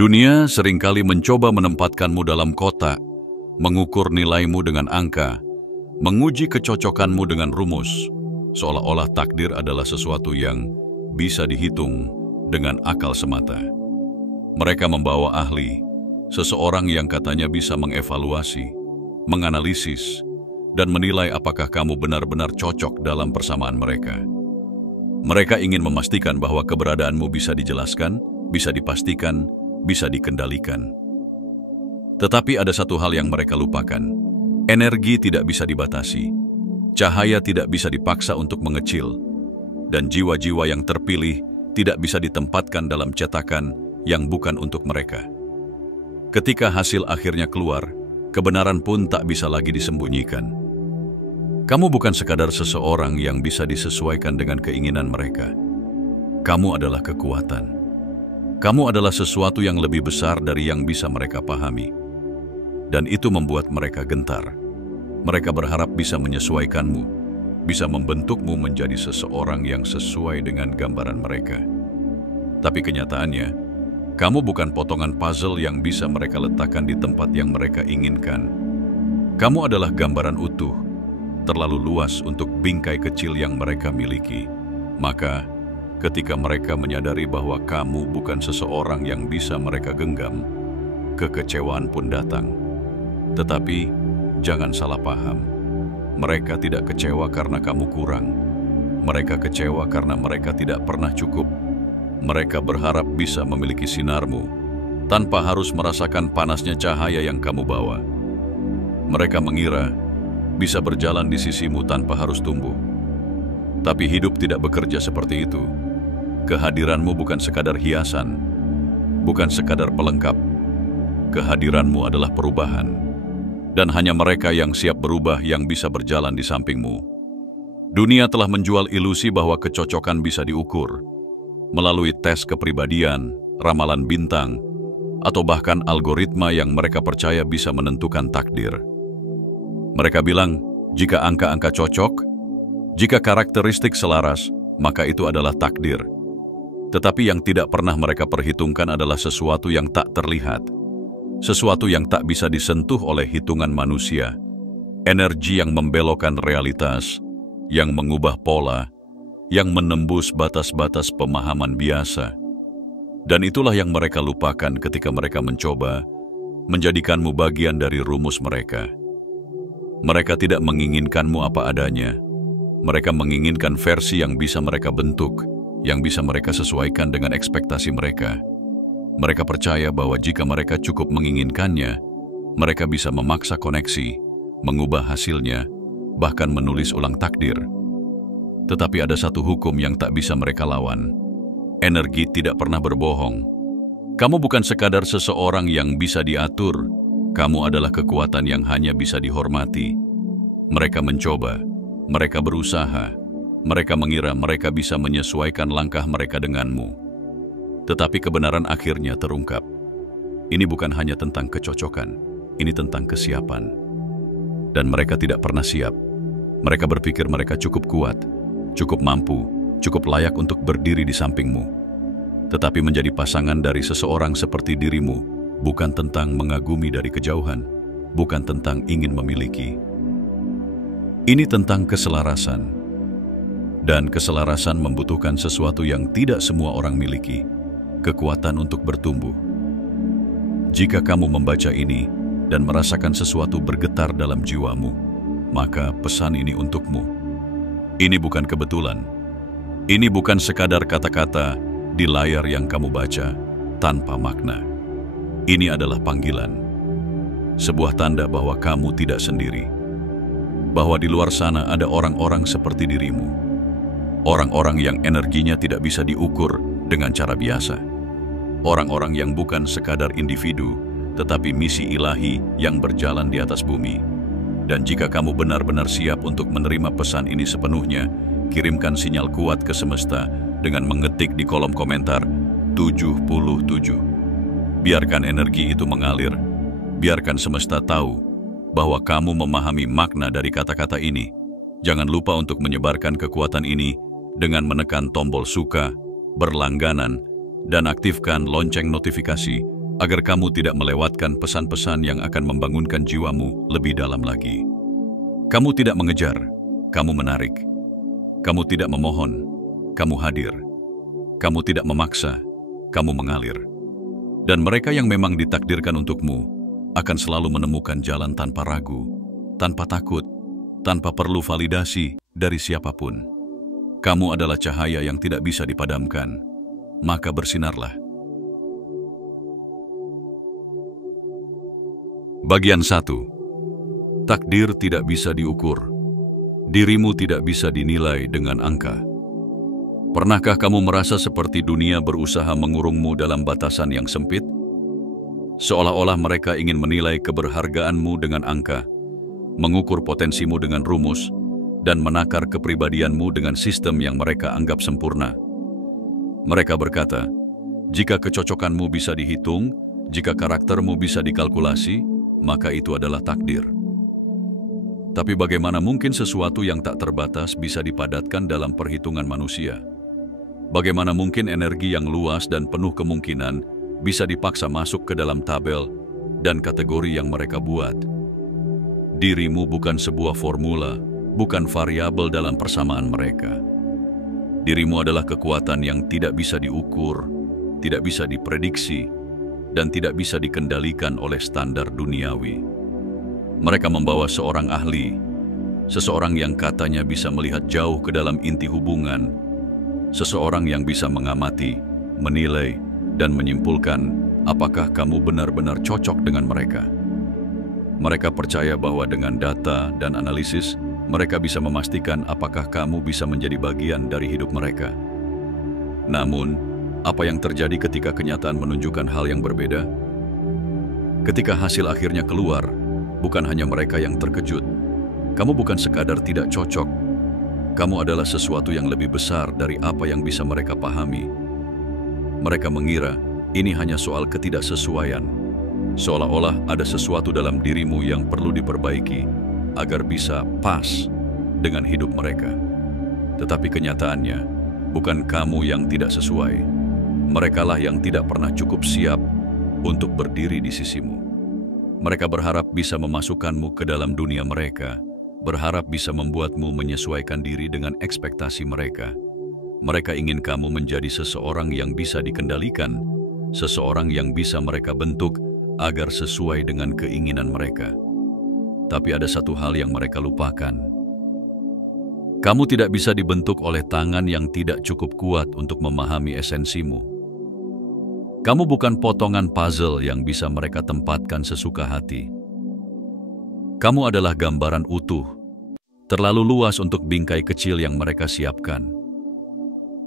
Dunia seringkali mencoba menempatkanmu dalam kotak, mengukur nilaimu dengan angka, menguji kecocokanmu dengan rumus, seolah-olah takdir adalah sesuatu yang bisa dihitung dengan akal semata. Mereka membawa ahli, seseorang yang katanya bisa mengevaluasi, menganalisis, dan menilai apakah kamu benar-benar cocok dalam persamaan mereka. Mereka ingin memastikan bahwa keberadaanmu bisa dijelaskan, bisa dipastikan, bisa dikendalikan. Tetapi ada satu hal yang mereka lupakan. Energi tidak bisa dibatasi, cahaya tidak bisa dipaksa untuk mengecil, dan jiwa-jiwa yang terpilih tidak bisa ditempatkan dalam cetakan yang bukan untuk mereka. Ketika hasil akhirnya keluar, kebenaran pun tak bisa lagi disembunyikan. Kamu bukan sekadar seseorang yang bisa disesuaikan dengan keinginan mereka. Kamu adalah kekuatan. Kamu adalah sesuatu yang lebih besar dari yang bisa mereka pahami. Dan itu membuat mereka gentar. Mereka berharap bisa menyesuaikanmu, bisa membentukmu menjadi seseorang yang sesuai dengan gambaran mereka. Tapi kenyataannya, kamu bukan potongan puzzle yang bisa mereka letakkan di tempat yang mereka inginkan. Kamu adalah gambaran utuh, terlalu luas untuk bingkai kecil yang mereka miliki. Maka, ketika mereka menyadari bahwa kamu bukan seseorang yang bisa mereka genggam, kekecewaan pun datang. Tetapi, jangan salah paham. Mereka tidak kecewa karena kamu kurang. Mereka kecewa karena mereka tidak pernah cukup. Mereka berharap bisa memiliki sinarmu, tanpa harus merasakan panasnya cahaya yang kamu bawa. Mereka mengira bisa berjalan di sisimu tanpa harus tumbuh. Tapi hidup tidak bekerja seperti itu. Kehadiranmu bukan sekadar hiasan, bukan sekadar pelengkap. Kehadiranmu adalah perubahan, dan hanya mereka yang siap berubah yang bisa berjalan di sampingmu. Dunia telah menjual ilusi bahwa kecocokan bisa diukur melalui tes kepribadian, ramalan bintang, atau bahkan algoritma yang mereka percaya bisa menentukan takdir. Mereka bilang, jika angka-angka cocok, jika karakteristik selaras, maka itu adalah takdir. Tetapi yang tidak pernah mereka perhitungkan adalah sesuatu yang tak terlihat, sesuatu yang tak bisa disentuh oleh hitungan manusia, energi yang membelokkan realitas, yang mengubah pola, yang menembus batas-batas pemahaman biasa. Dan itulah yang mereka lupakan ketika mereka mencoba menjadikanmu bagian dari rumus mereka. Mereka tidak menginginkanmu apa adanya. Mereka menginginkan versi yang bisa mereka bentuk, yang bisa mereka sesuaikan dengan ekspektasi mereka. Mereka percaya bahwa jika mereka cukup menginginkannya, mereka bisa memaksa koneksi, mengubah hasilnya, bahkan menulis ulang takdir. Tetapi ada satu hukum yang tak bisa mereka lawan. Energi tidak pernah berbohong. Kamu bukan sekadar seseorang yang bisa diatur, kamu adalah kekuatan yang hanya bisa dihormati. Mereka mencoba, mereka berusaha, mereka mengira mereka bisa menyesuaikan langkah mereka denganmu. Tetapi kebenaran akhirnya terungkap. Ini bukan hanya tentang kecocokan, ini tentang kesiapan. Dan mereka tidak pernah siap. Mereka berpikir mereka cukup kuat, cukup mampu, cukup layak untuk berdiri di sampingmu. Tetapi menjadi pasangan dari seseorang seperti dirimu bukan tentang mengagumi dari kejauhan, bukan tentang ingin memiliki. Ini tentang keselarasan. Dan keselarasan membutuhkan sesuatu yang tidak semua orang miliki, kekuatan untuk bertumbuh. Jika kamu membaca ini dan merasakan sesuatu bergetar dalam jiwamu, maka pesan ini untukmu. Ini bukan kebetulan. Ini bukan sekadar kata-kata di layar yang kamu baca tanpa makna. Ini adalah panggilan. Sebuah tanda bahwa kamu tidak sendiri. Bahwa di luar sana ada orang-orang seperti dirimu. Orang-orang yang energinya tidak bisa diukur dengan cara biasa. Orang-orang yang bukan sekadar individu, tetapi misi ilahi yang berjalan di atas bumi. Dan jika kamu benar-benar siap untuk menerima pesan ini sepenuhnya, kirimkan sinyal kuat ke semesta dengan mengetik di kolom komentar 77. Biarkan energi itu mengalir. Biarkan semesta tahu bahwa kamu memahami makna dari kata-kata ini. Jangan lupa untuk menyebarkan kekuatan ini dengan menekan tombol suka, berlangganan, dan aktifkan lonceng notifikasi agar kamu tidak melewatkan pesan-pesan yang akan membangunkan jiwamu lebih dalam lagi. Kamu tidak mengejar, kamu menarik. Kamu tidak memohon, kamu hadir. Kamu tidak memaksa, kamu mengalir. Dan mereka yang memang ditakdirkan untukmu akan selalu menemukan jalan tanpa ragu, tanpa takut, tanpa perlu validasi dari siapapun. Kamu adalah cahaya yang tidak bisa dipadamkan, maka bersinarlah. Bagian 1. Takdir tidak bisa diukur. Dirimu tidak bisa dinilai dengan angka. Pernahkah kamu merasa seperti dunia berusaha mengurungmu dalam batasan yang sempit? Seolah-olah mereka ingin menilai keberhargaanmu dengan angka, mengukur potensimu dengan rumus, dan menakar kepribadianmu dengan sistem yang mereka anggap sempurna. Mereka berkata, jika kecocokanmu bisa dihitung, jika karaktermu bisa dikalkulasi, maka itu adalah takdir. Tapi bagaimana mungkin sesuatu yang tak terbatas bisa dipadatkan dalam perhitungan manusia? Bagaimana mungkin energi yang luas dan penuh kemungkinan bisa dipaksa masuk ke dalam tabel dan kategori yang mereka buat? Dirimu bukan sebuah formula, bukan variabel dalam persamaan mereka. Dirimu adalah kekuatan yang tidak bisa diukur, tidak bisa diprediksi, dan tidak bisa dikendalikan oleh standar duniawi. Mereka membawa seorang ahli, seseorang yang katanya bisa melihat jauh ke dalam inti hubungan, seseorang yang bisa mengamati, menilai, dan menyimpulkan apakah kamu benar-benar cocok dengan mereka. Mereka percaya bahwa dengan data dan analisis, mereka bisa memastikan apakah kamu bisa menjadi bagian dari hidup mereka. Namun, apa yang terjadi ketika kenyataan menunjukkan hal yang berbeda? Ketika hasil akhirnya keluar, bukan hanya mereka yang terkejut. Kamu bukan sekadar tidak cocok. Kamu adalah sesuatu yang lebih besar dari apa yang bisa mereka pahami. Mereka mengira ini hanya soal ketidaksesuaian. Seolah-olah ada sesuatu dalam dirimu yang perlu diperbaiki agar bisa pas dengan hidup mereka. Tetapi kenyataannya, bukan kamu yang tidak sesuai. Merekalah yang tidak pernah cukup siap untuk berdiri di sisimu. Mereka berharap bisa memasukkanmu ke dalam dunia mereka, berharap bisa membuatmu menyesuaikan diri dengan ekspektasi mereka. Mereka ingin kamu menjadi seseorang yang bisa dikendalikan, seseorang yang bisa mereka bentuk agar sesuai dengan keinginan mereka. Tapi ada satu hal yang mereka lupakan. Kamu tidak bisa dibentuk oleh tangan yang tidak cukup kuat untuk memahami esensimu. Kamu bukan potongan puzzle yang bisa mereka tempatkan sesuka hati. Kamu adalah gambaran utuh, terlalu luas untuk bingkai kecil yang mereka siapkan.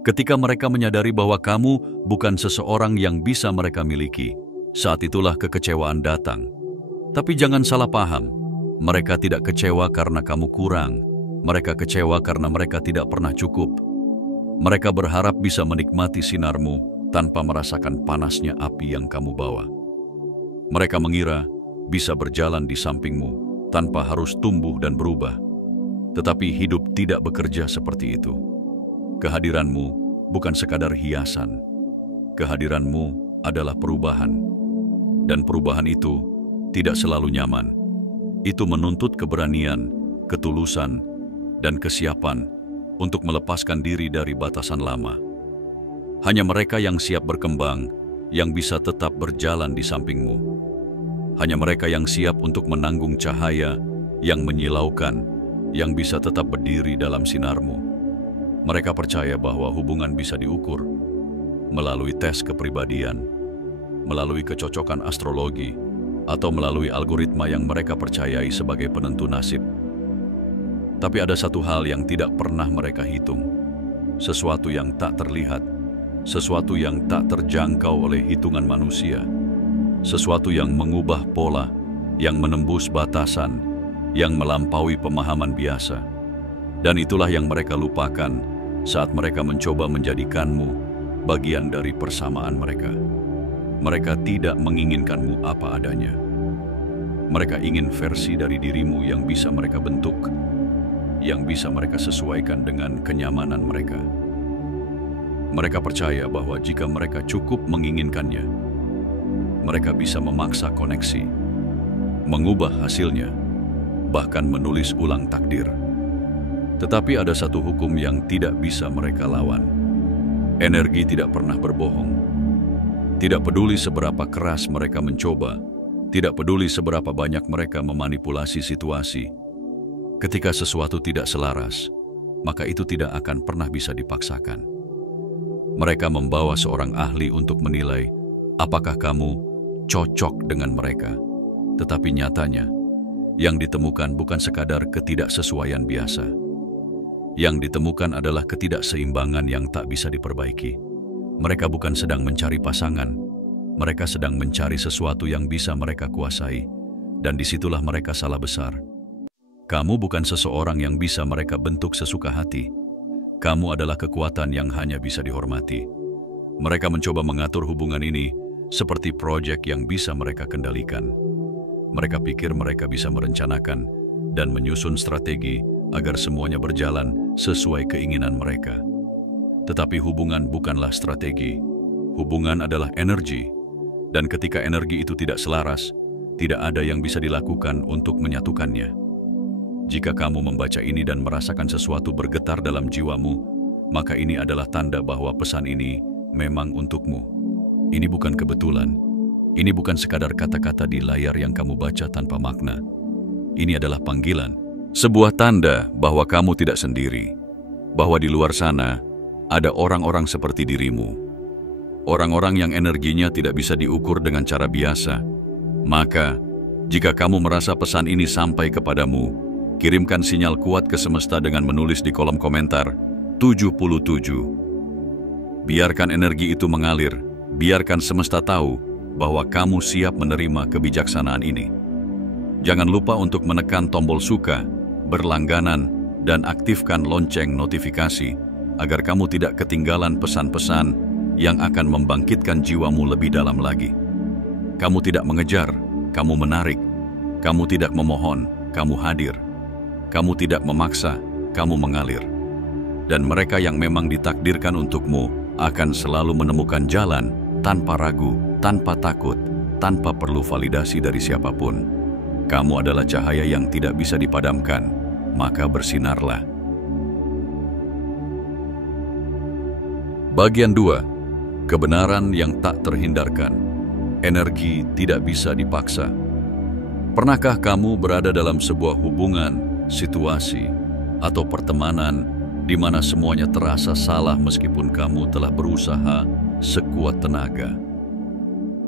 Ketika mereka menyadari bahwa kamu bukan seseorang yang bisa mereka miliki, saat itulah kekecewaan datang. Tapi jangan salah paham, mereka tidak kecewa karena kamu kurang. Mereka kecewa karena mereka tidak pernah cukup. Mereka berharap bisa menikmati sinarmu tanpa merasakan panasnya api yang kamu bawa. Mereka mengira bisa berjalan di sampingmu tanpa harus tumbuh dan berubah. Tetapi hidup tidak bekerja seperti itu. Kehadiranmu bukan sekadar hiasan. Kehadiranmu adalah perubahan. Dan perubahan itu tidak selalu nyaman. Itu menuntut keberanian, ketulusan, dan kesiapan untuk melepaskan diri dari batasan lama. Hanya mereka yang siap berkembang, yang bisa tetap berjalan di sampingmu. Hanya mereka yang siap untuk menanggung cahaya yang menyilaukan, yang bisa tetap berdiri dalam sinarmu. Mereka percaya bahwa hubungan bisa diukur melalui tes kepribadian, melalui kecocokan astrologi, atau melalui algoritma yang mereka percayai sebagai penentu nasib. Tapi ada satu hal yang tidak pernah mereka hitung, sesuatu yang tak terlihat, sesuatu yang tak terjangkau oleh hitungan manusia, sesuatu yang mengubah pola, yang menembus batasan, yang melampaui pemahaman biasa. Dan itulah yang mereka lupakan saat mereka mencoba menjadikanmu bagian dari persamaan mereka. Mereka tidak menginginkanmu apa adanya. Mereka ingin versi dari dirimu yang bisa mereka bentuk, yang bisa mereka sesuaikan dengan kenyamanan mereka. Mereka percaya bahwa jika mereka cukup menginginkannya, mereka bisa memaksa koneksi, mengubah hasilnya, bahkan menulis ulang takdir. Tetapi ada satu hukum yang tidak bisa mereka lawan. Energi tidak pernah berbohong. Tidak peduli seberapa keras mereka mencoba, tidak peduli seberapa banyak mereka memanipulasi situasi. Ketika sesuatu tidak selaras, maka itu tidak akan pernah bisa dipaksakan. Mereka membawa seorang ahli untuk menilai apakah kamu cocok dengan mereka. Tetapi nyatanya, yang ditemukan bukan sekadar ketidaksesuaian biasa. Yang ditemukan adalah ketidakseimbangan yang tak bisa diperbaiki. Mereka bukan sedang mencari pasangan, mereka sedang mencari sesuatu yang bisa mereka kuasai, dan disitulah mereka salah besar. Kamu bukan seseorang yang bisa mereka bentuk sesuka hati. Kamu adalah kekuatan yang hanya bisa dihormati. Mereka mencoba mengatur hubungan ini seperti proyek yang bisa mereka kendalikan. Mereka pikir mereka bisa merencanakan dan menyusun strategi agar semuanya berjalan sesuai keinginan mereka. Tetapi hubungan bukanlah strategi. Hubungan adalah energi. Dan ketika energi itu tidak selaras, tidak ada yang bisa dilakukan untuk menyatukannya. Jika kamu membaca ini dan merasakan sesuatu bergetar dalam jiwamu, maka ini adalah tanda bahwa pesan ini memang untukmu. Ini bukan kebetulan. Ini bukan sekadar kata-kata di layar yang kamu baca tanpa makna. Ini adalah panggilan. Sebuah tanda bahwa kamu tidak sendiri. Bahwa di luar sana ada orang-orang seperti dirimu. Orang-orang yang energinya tidak bisa diukur dengan cara biasa. Maka, jika kamu merasa pesan ini sampai kepadamu, kirimkan sinyal kuat ke semesta dengan menulis di kolom komentar 77. Biarkan energi itu mengalir, biarkan semesta tahu bahwa kamu siap menerima kebijaksanaan ini. Jangan lupa untuk menekan tombol suka, berlangganan, dan aktifkan lonceng notifikasi agar kamu tidak ketinggalan pesan-pesan yang akan membangkitkan jiwamu lebih dalam lagi. Kamu tidak mengejar, kamu menarik. Kamu tidak memohon, kamu hadir. Kamu tidak memaksa, kamu mengalir. Dan mereka yang memang ditakdirkan untukmu akan selalu menemukan jalan tanpa ragu, tanpa takut, tanpa perlu validasi dari siapapun. Kamu adalah cahaya yang tidak bisa dipadamkan, maka bersinarlah. Bagian 2. Kebenaran yang tak terhindarkan. Energi tidak bisa dipaksa. Pernahkah kamu berada dalam sebuah hubungan, situasi, atau pertemanan di mana semuanya terasa salah meskipun kamu telah berusaha sekuat tenaga?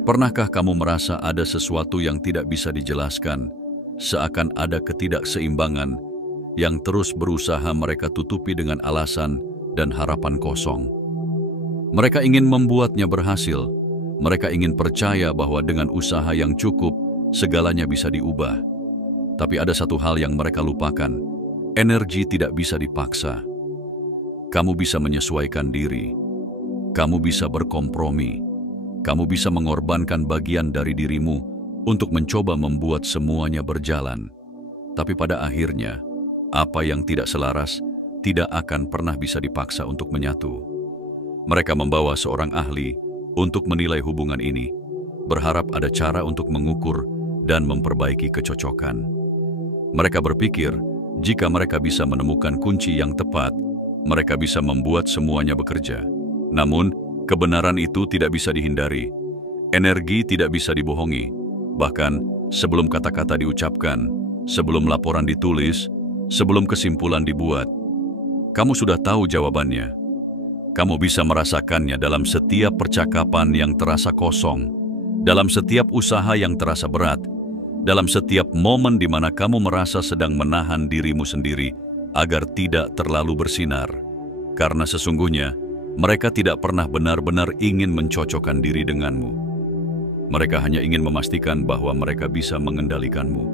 Pernahkah kamu merasa ada sesuatu yang tidak bisa dijelaskan, seakan ada ketidakseimbangan yang terus berusaha mereka tutupi dengan alasan dan harapan kosong? Mereka ingin membuatnya berhasil. Mereka ingin percaya bahwa dengan usaha yang cukup, segalanya bisa diubah. Tapi ada satu hal yang mereka lupakan. Energi tidak bisa dipaksa. Kamu bisa menyesuaikan diri. Kamu bisa berkompromi. Kamu bisa mengorbankan bagian dari dirimu untuk mencoba membuat semuanya berjalan. Tapi pada akhirnya, apa yang tidak selaras tidak akan pernah bisa dipaksa untuk menyatu. Mereka membawa seorang ahli untuk menilai hubungan ini, berharap ada cara untuk mengukur dan memperbaiki kecocokan. Mereka berpikir, jika mereka bisa menemukan kunci yang tepat, mereka bisa membuat semuanya bekerja. Namun, kebenaran itu tidak bisa dihindari. Energi tidak bisa dibohongi. Bahkan, sebelum kata-kata diucapkan, sebelum laporan ditulis, sebelum kesimpulan dibuat, kamu sudah tahu jawabannya. Kamu bisa merasakannya dalam setiap percakapan yang terasa kosong, dalam setiap usaha yang terasa berat, dalam setiap momen di mana kamu merasa sedang menahan dirimu sendiri agar tidak terlalu bersinar. Karena sesungguhnya, mereka tidak pernah benar-benar ingin mencocokkan diri denganmu. Mereka hanya ingin memastikan bahwa mereka bisa mengendalikanmu,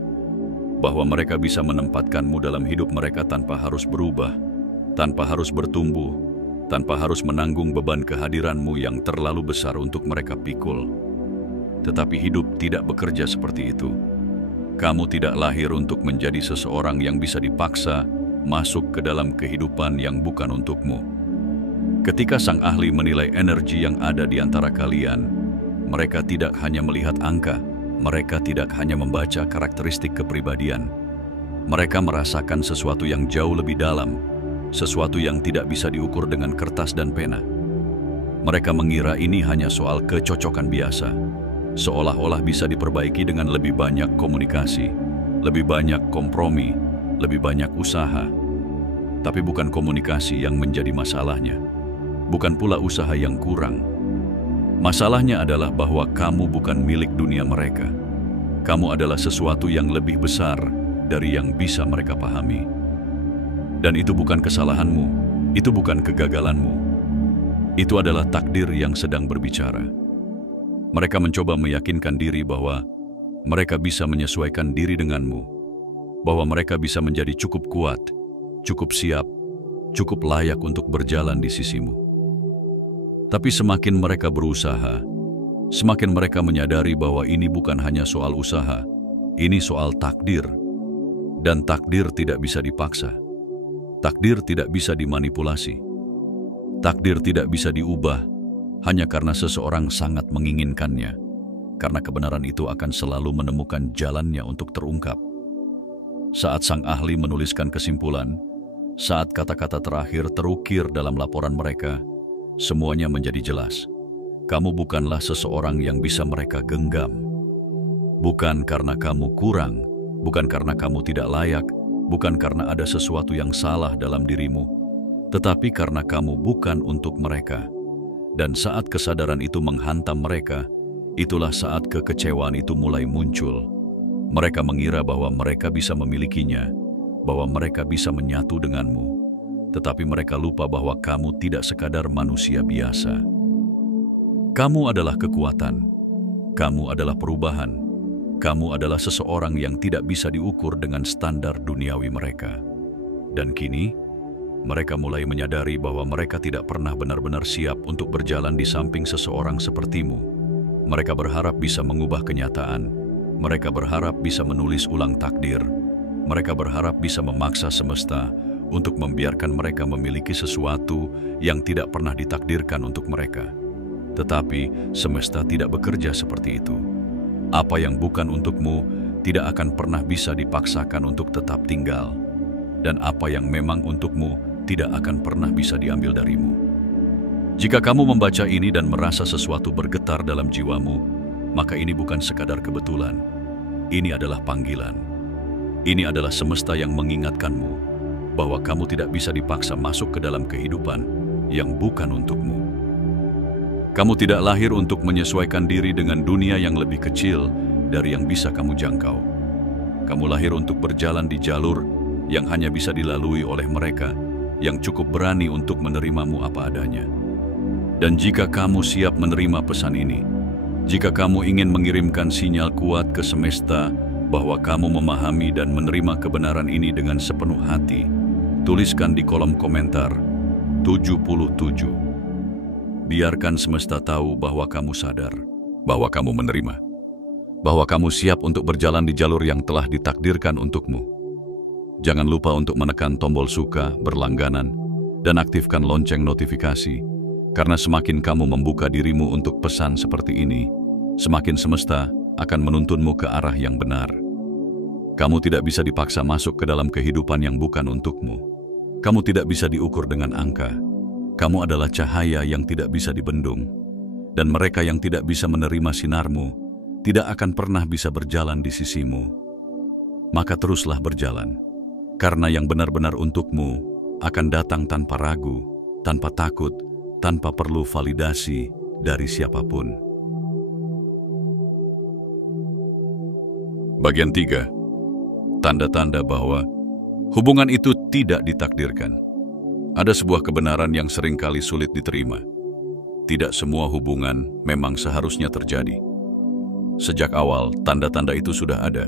bahwa mereka bisa menempatkanmu dalam hidup mereka tanpa harus berubah, tanpa harus bertumbuh, tanpa harus menanggung beban kehadiranmu yang terlalu besar untuk mereka pikul. Tetapi hidup tidak bekerja seperti itu. Kamu tidak lahir untuk menjadi seseorang yang bisa dipaksa masuk ke dalam kehidupan yang bukan untukmu. Ketika sang ahli menilai energi yang ada di antara kalian, Mereka tidak hanya melihat angka, mereka tidak hanya membaca karakteristik kepribadian. Mereka merasakan sesuatu yang jauh lebih dalam, sesuatu yang tidak bisa diukur dengan kertas dan pena. Mereka mengira ini hanya soal kecocokan biasa, seolah-olah bisa diperbaiki dengan lebih banyak komunikasi, lebih banyak kompromi, lebih banyak usaha. Tapi bukan komunikasi yang menjadi masalahnya, bukan pula usaha yang kurang. Masalahnya adalah bahwa kamu bukan milik dunia mereka. Kamu adalah sesuatu yang lebih besar dari yang bisa mereka pahami. Dan itu bukan kesalahanmu, itu bukan kegagalanmu. Itu adalah takdir yang sedang berbicara. Mereka mencoba meyakinkan diri bahwa mereka bisa menyesuaikan diri denganmu, bahwa mereka bisa menjadi cukup kuat, cukup siap, cukup layak untuk berjalan di sisimu. Tapi semakin mereka berusaha, semakin mereka menyadari bahwa ini bukan hanya soal usaha, ini soal takdir. Dan takdir tidak bisa dipaksa. Takdir tidak bisa dimanipulasi. Takdir tidak bisa diubah hanya karena seseorang sangat menginginkannya, karena kebenaran itu akan selalu menemukan jalannya untuk terungkap. Saat sang ahli menuliskan kesimpulan, saat kata-kata terakhir terukir dalam laporan mereka, semuanya menjadi jelas. Kamu bukanlah seseorang yang bisa mereka genggam. Bukan karena kamu kurang, bukan karena kamu tidak layak, bukan karena ada sesuatu yang salah dalam dirimu, tetapi karena kamu bukan untuk mereka. Dan saat kesadaran itu menghantam mereka, itulah saat kekecewaan itu mulai muncul. Mereka mengira bahwa mereka bisa memilikinya, bahwa mereka bisa menyatu denganmu. Tetapi mereka lupa bahwa kamu tidak sekadar manusia biasa. Kamu adalah kekuatan, kamu adalah perubahan, kamu adalah seseorang yang tidak bisa diukur dengan standar duniawi mereka. Dan kini, mereka mulai menyadari bahwa mereka tidak pernah benar-benar siap untuk berjalan di samping seseorang sepertimu. Mereka berharap bisa mengubah kenyataan, mereka berharap bisa menulis ulang takdir, mereka berharap bisa memaksa semesta untuk membiarkan mereka memiliki sesuatu yang tidak pernah ditakdirkan untuk mereka. Tetapi semesta tidak bekerja seperti itu. Apa yang bukan untukmu tidak akan pernah bisa dipaksakan untuk tetap tinggal. Dan apa yang memang untukmu tidak akan pernah bisa diambil darimu. Jika kamu membaca ini dan merasa sesuatu bergetar dalam jiwamu, maka ini bukan sekadar kebetulan. Ini adalah panggilan. Ini adalah semesta yang mengingatkanmu bahwa kamu tidak bisa dipaksa masuk ke dalam kehidupan yang bukan untukmu. Kamu tidak lahir untuk menyesuaikan diri dengan dunia yang lebih kecil dari yang bisa kamu jangkau. Kamu lahir untuk berjalan di jalur yang hanya bisa dilalui oleh mereka yang cukup berani untuk menerimamu apa adanya. Dan jika kamu siap menerima pesan ini, jika kamu ingin mengirimkan sinyal kuat ke semesta bahwa kamu memahami dan menerima kebenaran ini dengan sepenuh hati, tuliskan di kolom komentar 77. Biarkan semesta tahu bahwa kamu sadar, bahwa kamu menerima, bahwa kamu siap untuk berjalan di jalur yang telah ditakdirkan untukmu. Jangan lupa untuk menekan tombol suka, berlangganan, dan aktifkan lonceng notifikasi, karena semakin kamu membuka dirimu untuk pesan seperti ini, semakin semesta akan menuntunmu ke arah yang benar. Kamu tidak bisa dipaksa masuk ke dalam kehidupan yang bukan untukmu. Kamu tidak bisa diukur dengan angka. Kamu adalah cahaya yang tidak bisa dibendung. Dan mereka yang tidak bisa menerima sinarmu, tidak akan pernah bisa berjalan di sisimu. Maka teruslah berjalan. Karena yang benar-benar untukmu akan datang tanpa ragu, tanpa takut, tanpa perlu validasi dari siapapun. Bagian 3. Tanda-tanda bahwa hubungan itu tidak ditakdirkan. Ada sebuah kebenaran yang seringkali sulit diterima. Tidak semua hubungan memang seharusnya terjadi. Sejak awal, tanda-tanda itu sudah ada.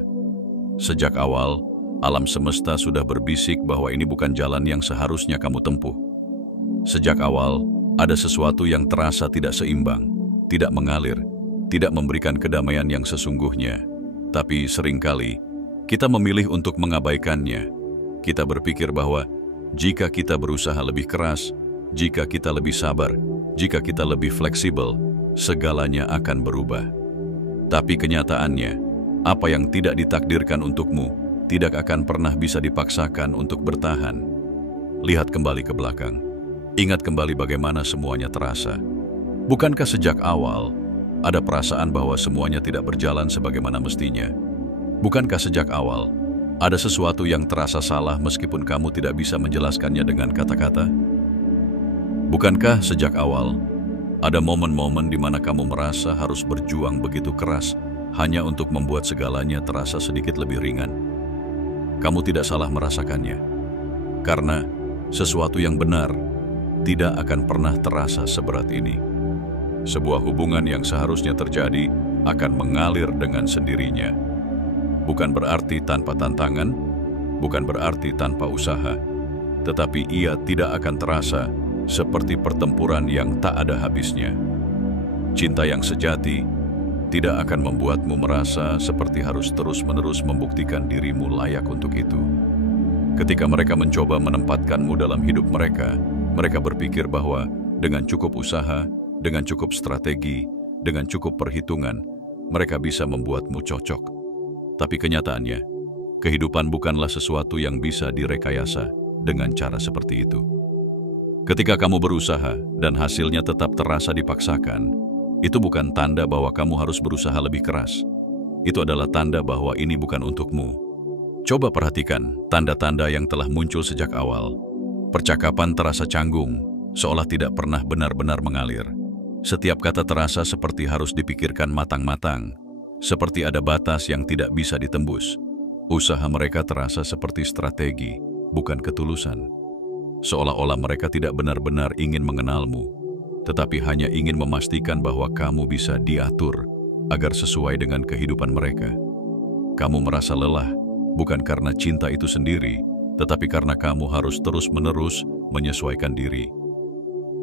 Sejak awal, alam semesta sudah berbisik bahwa ini bukan jalan yang seharusnya kamu tempuh. Sejak awal, ada sesuatu yang terasa tidak seimbang, tidak mengalir, tidak memberikan kedamaian yang sesungguhnya. Tapi seringkali, kita memilih untuk mengabaikannya. Kita berpikir bahwa jika kita berusaha lebih keras, jika kita lebih sabar, jika kita lebih fleksibel, segalanya akan berubah. Tapi kenyataannya, apa yang tidak ditakdirkan untukmu tidak akan pernah bisa dipaksakan untuk bertahan. Lihat kembali ke belakang. Ingat kembali bagaimana semuanya terasa. Bukankah sejak awal ada perasaan bahwa semuanya tidak berjalan sebagaimana mestinya? Bukankah sejak awal ada sesuatu yang terasa salah meskipun kamu tidak bisa menjelaskannya dengan kata-kata? Bukankah sejak awal ada momen-momen di mana kamu merasa harus berjuang begitu keras hanya untuk membuat segalanya terasa sedikit lebih ringan? Kamu tidak salah merasakannya, karena sesuatu yang benar tidak akan pernah terasa seberat ini. Sebuah hubungan yang seharusnya terjadi akan mengalir dengan sendirinya. Bukan berarti tanpa tantangan, bukan berarti tanpa usaha, tetapi ia tidak akan terasa seperti pertempuran yang tak ada habisnya. Cinta yang sejati tidak akan membuatmu merasa seperti harus terus-menerus membuktikan dirimu layak untuk itu. Ketika mereka mencoba menempatkanmu dalam hidup mereka, mereka berpikir bahwa dengan cukup usaha, dengan cukup strategi, dengan cukup perhitungan, mereka bisa membuatmu cocok. Tapi kenyataannya, kehidupan bukanlah sesuatu yang bisa direkayasa dengan cara seperti itu. Ketika kamu berusaha dan hasilnya tetap terasa dipaksakan, itu bukan tanda bahwa kamu harus berusaha lebih keras. Itu adalah tanda bahwa ini bukan untukmu. Coba perhatikan tanda-tanda yang telah muncul sejak awal. Percakapan terasa canggung, seolah tidak pernah benar-benar mengalir. Setiap kata terasa seperti harus dipikirkan matang-matang, seperti ada batas yang tidak bisa ditembus. Usaha mereka terasa seperti strategi, bukan ketulusan. Seolah-olah mereka tidak benar-benar ingin mengenalmu, tetapi hanya ingin memastikan bahwa kamu bisa diatur agar sesuai dengan kehidupan mereka. Kamu merasa lelah, bukan karena cinta itu sendiri, tetapi karena kamu harus terus-menerus menyesuaikan diri.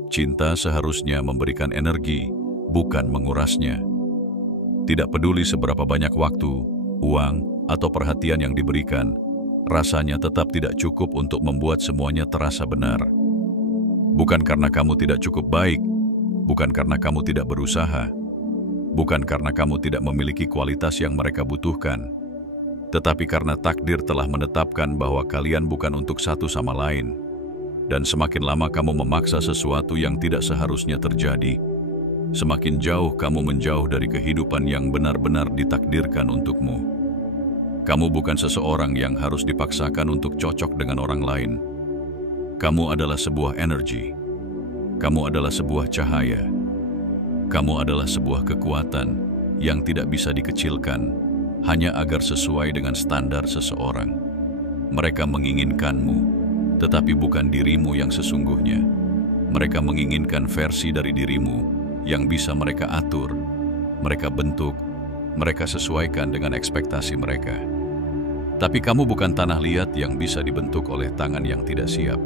Cinta seharusnya memberikan energi, bukan mengurasnya. Tidak peduli seberapa banyak waktu, uang, atau perhatian yang diberikan, rasanya tetap tidak cukup untuk membuat semuanya terasa benar. Bukan karena kamu tidak cukup baik, bukan karena kamu tidak berusaha, bukan karena kamu tidak memiliki kualitas yang mereka butuhkan, tetapi karena takdir telah menetapkan bahwa kalian bukan untuk satu sama lain. Dan semakin lama kamu memaksa sesuatu yang tidak seharusnya terjadi, semakin jauh kamu menjauh dari kehidupan yang benar-benar ditakdirkan untukmu. Kamu bukan seseorang yang harus dipaksakan untuk cocok dengan orang lain. Kamu adalah sebuah energi. Kamu adalah sebuah cahaya. Kamu adalah sebuah kekuatan yang tidak bisa dikecilkan hanya agar sesuai dengan standar seseorang. Mereka menginginkanmu, tetapi bukan dirimu yang sesungguhnya. Mereka menginginkan versi dari dirimu yang bisa mereka atur, mereka bentuk, mereka sesuaikan dengan ekspektasi mereka. Tapi kamu bukan tanah liat yang bisa dibentuk oleh tangan yang tidak siap.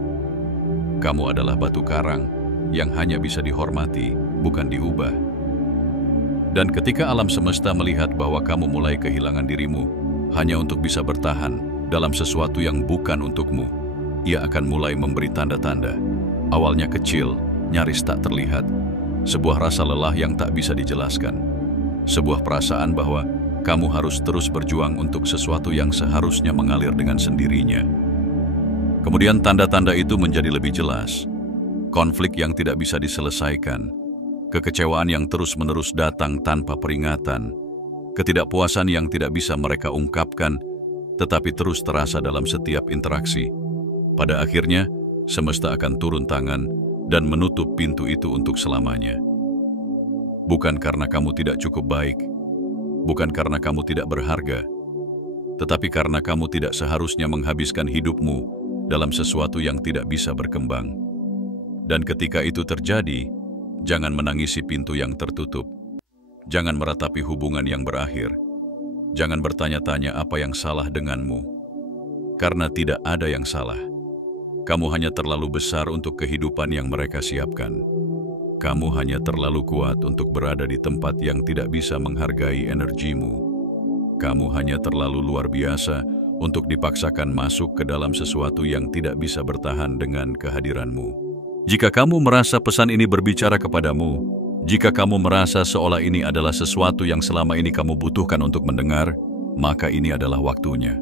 Kamu adalah batu karang yang hanya bisa dihormati, bukan diubah. Dan ketika alam semesta melihat bahwa kamu mulai kehilangan dirimu hanya untuk bisa bertahan dalam sesuatu yang bukan untukmu, ia akan mulai memberi tanda-tanda. Awalnya kecil, nyaris tak terlihat. Sebuah rasa lelah yang tak bisa dijelaskan. Sebuah perasaan bahwa kamu harus terus berjuang untuk sesuatu yang seharusnya mengalir dengan sendirinya. Kemudian tanda-tanda itu menjadi lebih jelas. Konflik yang tidak bisa diselesaikan, kekecewaan yang terus-menerus datang tanpa peringatan, ketidakpuasan yang tidak bisa mereka ungkapkan, tetapi terus terasa dalam setiap interaksi. Pada akhirnya, semesta akan turun tangan dan menutup pintu itu untuk selamanya. Bukan karena kamu tidak cukup baik, bukan karena kamu tidak berharga, tetapi karena kamu tidak seharusnya menghabiskan hidupmu dalam sesuatu yang tidak bisa berkembang. Dan ketika itu terjadi, jangan menangisi pintu yang tertutup. Jangan meratapi hubungan yang berakhir. Jangan bertanya-tanya apa yang salah denganmu. Karena tidak ada yang salah. Kamu hanya terlalu besar untuk kehidupan yang mereka siapkan. Kamu hanya terlalu kuat untuk berada di tempat yang tidak bisa menghargai energimu. Kamu hanya terlalu luar biasa untuk dipaksakan masuk ke dalam sesuatu yang tidak bisa bertahan dengan kehadiranmu. Jika kamu merasa pesan ini berbicara kepadamu, Jika kamu merasa seolah ini adalah sesuatu yang selama ini kamu butuhkan untuk mendengar, maka ini adalah waktunya.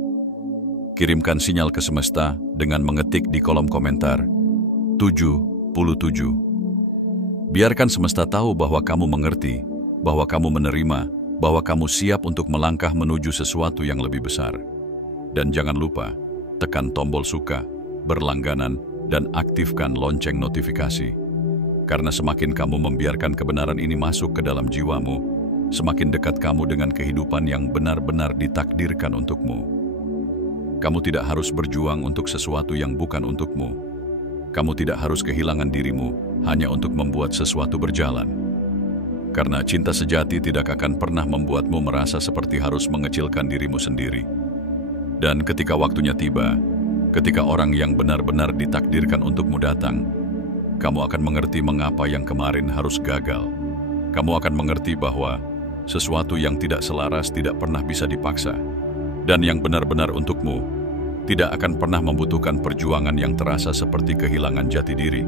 Kirimkan sinyal ke semesta dengan mengetik di kolom komentar 77. Biarkan semesta tahu bahwa kamu mengerti, bahwa kamu menerima, bahwa kamu siap untuk melangkah menuju sesuatu yang lebih besar. Dan jangan lupa, tekan tombol suka, berlangganan, dan aktifkan lonceng notifikasi. Karena semakin kamu membiarkan kebenaran ini masuk ke dalam jiwamu, semakin dekat kamu dengan kehidupan yang benar-benar ditakdirkan untukmu. Kamu tidak harus berjuang untuk sesuatu yang bukan untukmu. Kamu tidak harus kehilangan dirimu hanya untuk membuat sesuatu berjalan. Karena cinta sejati tidak akan pernah membuatmu merasa seperti harus mengecilkan dirimu sendiri. Dan ketika waktunya tiba, ketika orang yang benar-benar ditakdirkan untukmu datang, kamu akan mengerti mengapa yang kemarin harus gagal. Kamu akan mengerti bahwa sesuatu yang tidak selaras tidak pernah bisa dipaksa. Dan yang benar-benar untukmu tidak akan pernah membutuhkan perjuangan yang terasa seperti kehilangan jati diri.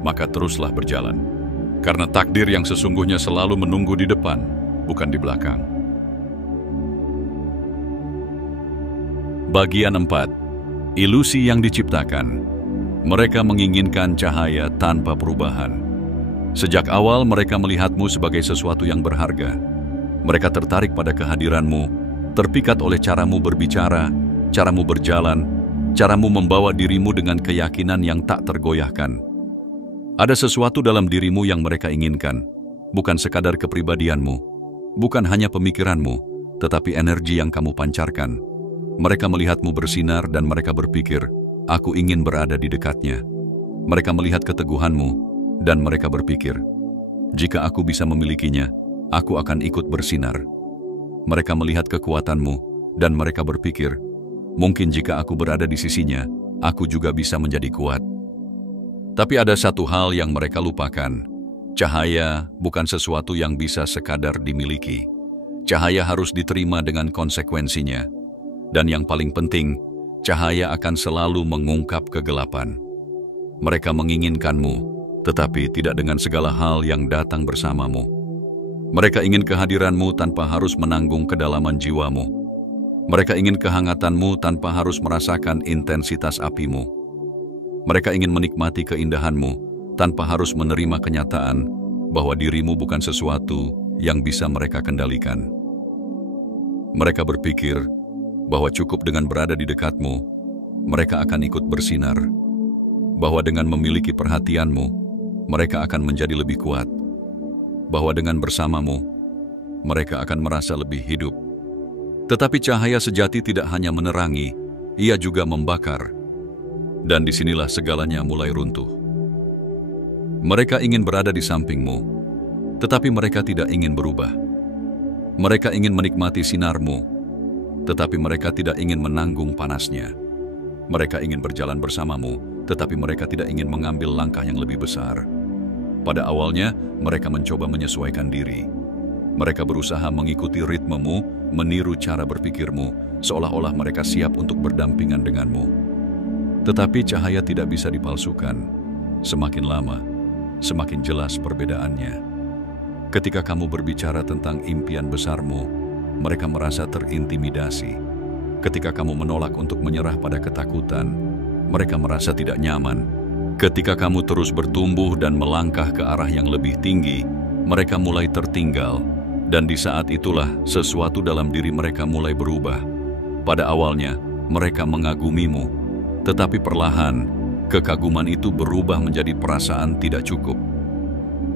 Maka teruslah berjalan. Karena takdir yang sesungguhnya selalu menunggu di depan, bukan di belakang. Bagian 4. Ilusi yang diciptakan. Mereka menginginkan cahaya tanpa perubahan. Sejak awal mereka melihatmu sebagai sesuatu yang berharga. Mereka tertarik pada kehadiranmu, terpikat oleh caramu berbicara, caramu berjalan, caramu membawa dirimu dengan keyakinan yang tak tergoyahkan. Ada sesuatu dalam dirimu yang mereka inginkan, bukan sekadar kepribadianmu, bukan hanya pemikiranmu, tetapi energi yang kamu pancarkan. Mereka melihatmu bersinar dan mereka berpikir, aku ingin berada di dekatnya. Mereka melihat keteguhanmu, dan mereka berpikir, jika aku bisa memilikinya, aku akan ikut bersinar. Mereka melihat kekuatanmu, dan mereka berpikir, mungkin jika aku berada di sisinya, aku juga bisa menjadi kuat. Tapi ada satu hal yang mereka lupakan. Cahaya bukan sesuatu yang bisa sekadar dimiliki. Cahaya harus diterima dengan konsekuensinya. Dan yang paling penting, cahaya akan selalu mengungkap kegelapan. Mereka menginginkanmu, tetapi tidak dengan segala hal yang datang bersamamu. Mereka ingin kehadiranmu tanpa harus menanggung kedalaman jiwamu. Mereka ingin kehangatanmu tanpa harus merasakan intensitas apimu. Mereka ingin menikmati keindahanmu tanpa harus menerima kenyataan bahwa dirimu bukan sesuatu yang bisa mereka kendalikan. Mereka berpikir bahwa cukup dengan berada di dekatmu, mereka akan ikut bersinar. Bahwa dengan memiliki perhatianmu, mereka akan menjadi lebih kuat. Bahwa dengan bersamamu, mereka akan merasa lebih hidup. Tetapi cahaya sejati tidak hanya menerangi, ia juga membakar. Dan disinilah segalanya mulai runtuh. Mereka ingin berada di sampingmu, tetapi mereka tidak ingin berubah. Mereka ingin menikmati sinarmu, tetapi mereka tidak ingin menanggung panasnya. Mereka ingin berjalan bersamamu, tetapi mereka tidak ingin mengambil langkah yang lebih besar. Pada awalnya, mereka mencoba menyesuaikan diri. Mereka berusaha mengikuti ritmemu, meniru cara berpikirmu, seolah-olah mereka siap untuk berdampingan denganmu. Tetapi cahaya tidak bisa dipalsukan. Semakin lama, semakin jelas perbedaannya. Ketika kamu berbicara tentang impian besarmu, mereka merasa terintimidasi. Ketika kamu menolak untuk menyerah pada ketakutan, mereka merasa tidak nyaman. Ketika kamu terus bertumbuh dan melangkah ke arah yang lebih tinggi, mereka mulai tertinggal. Dan di saat itulah sesuatu dalam diri mereka mulai berubah. Pada awalnya, mereka mengagumimu, tetapi perlahan, kekaguman itu berubah menjadi perasaan tidak cukup.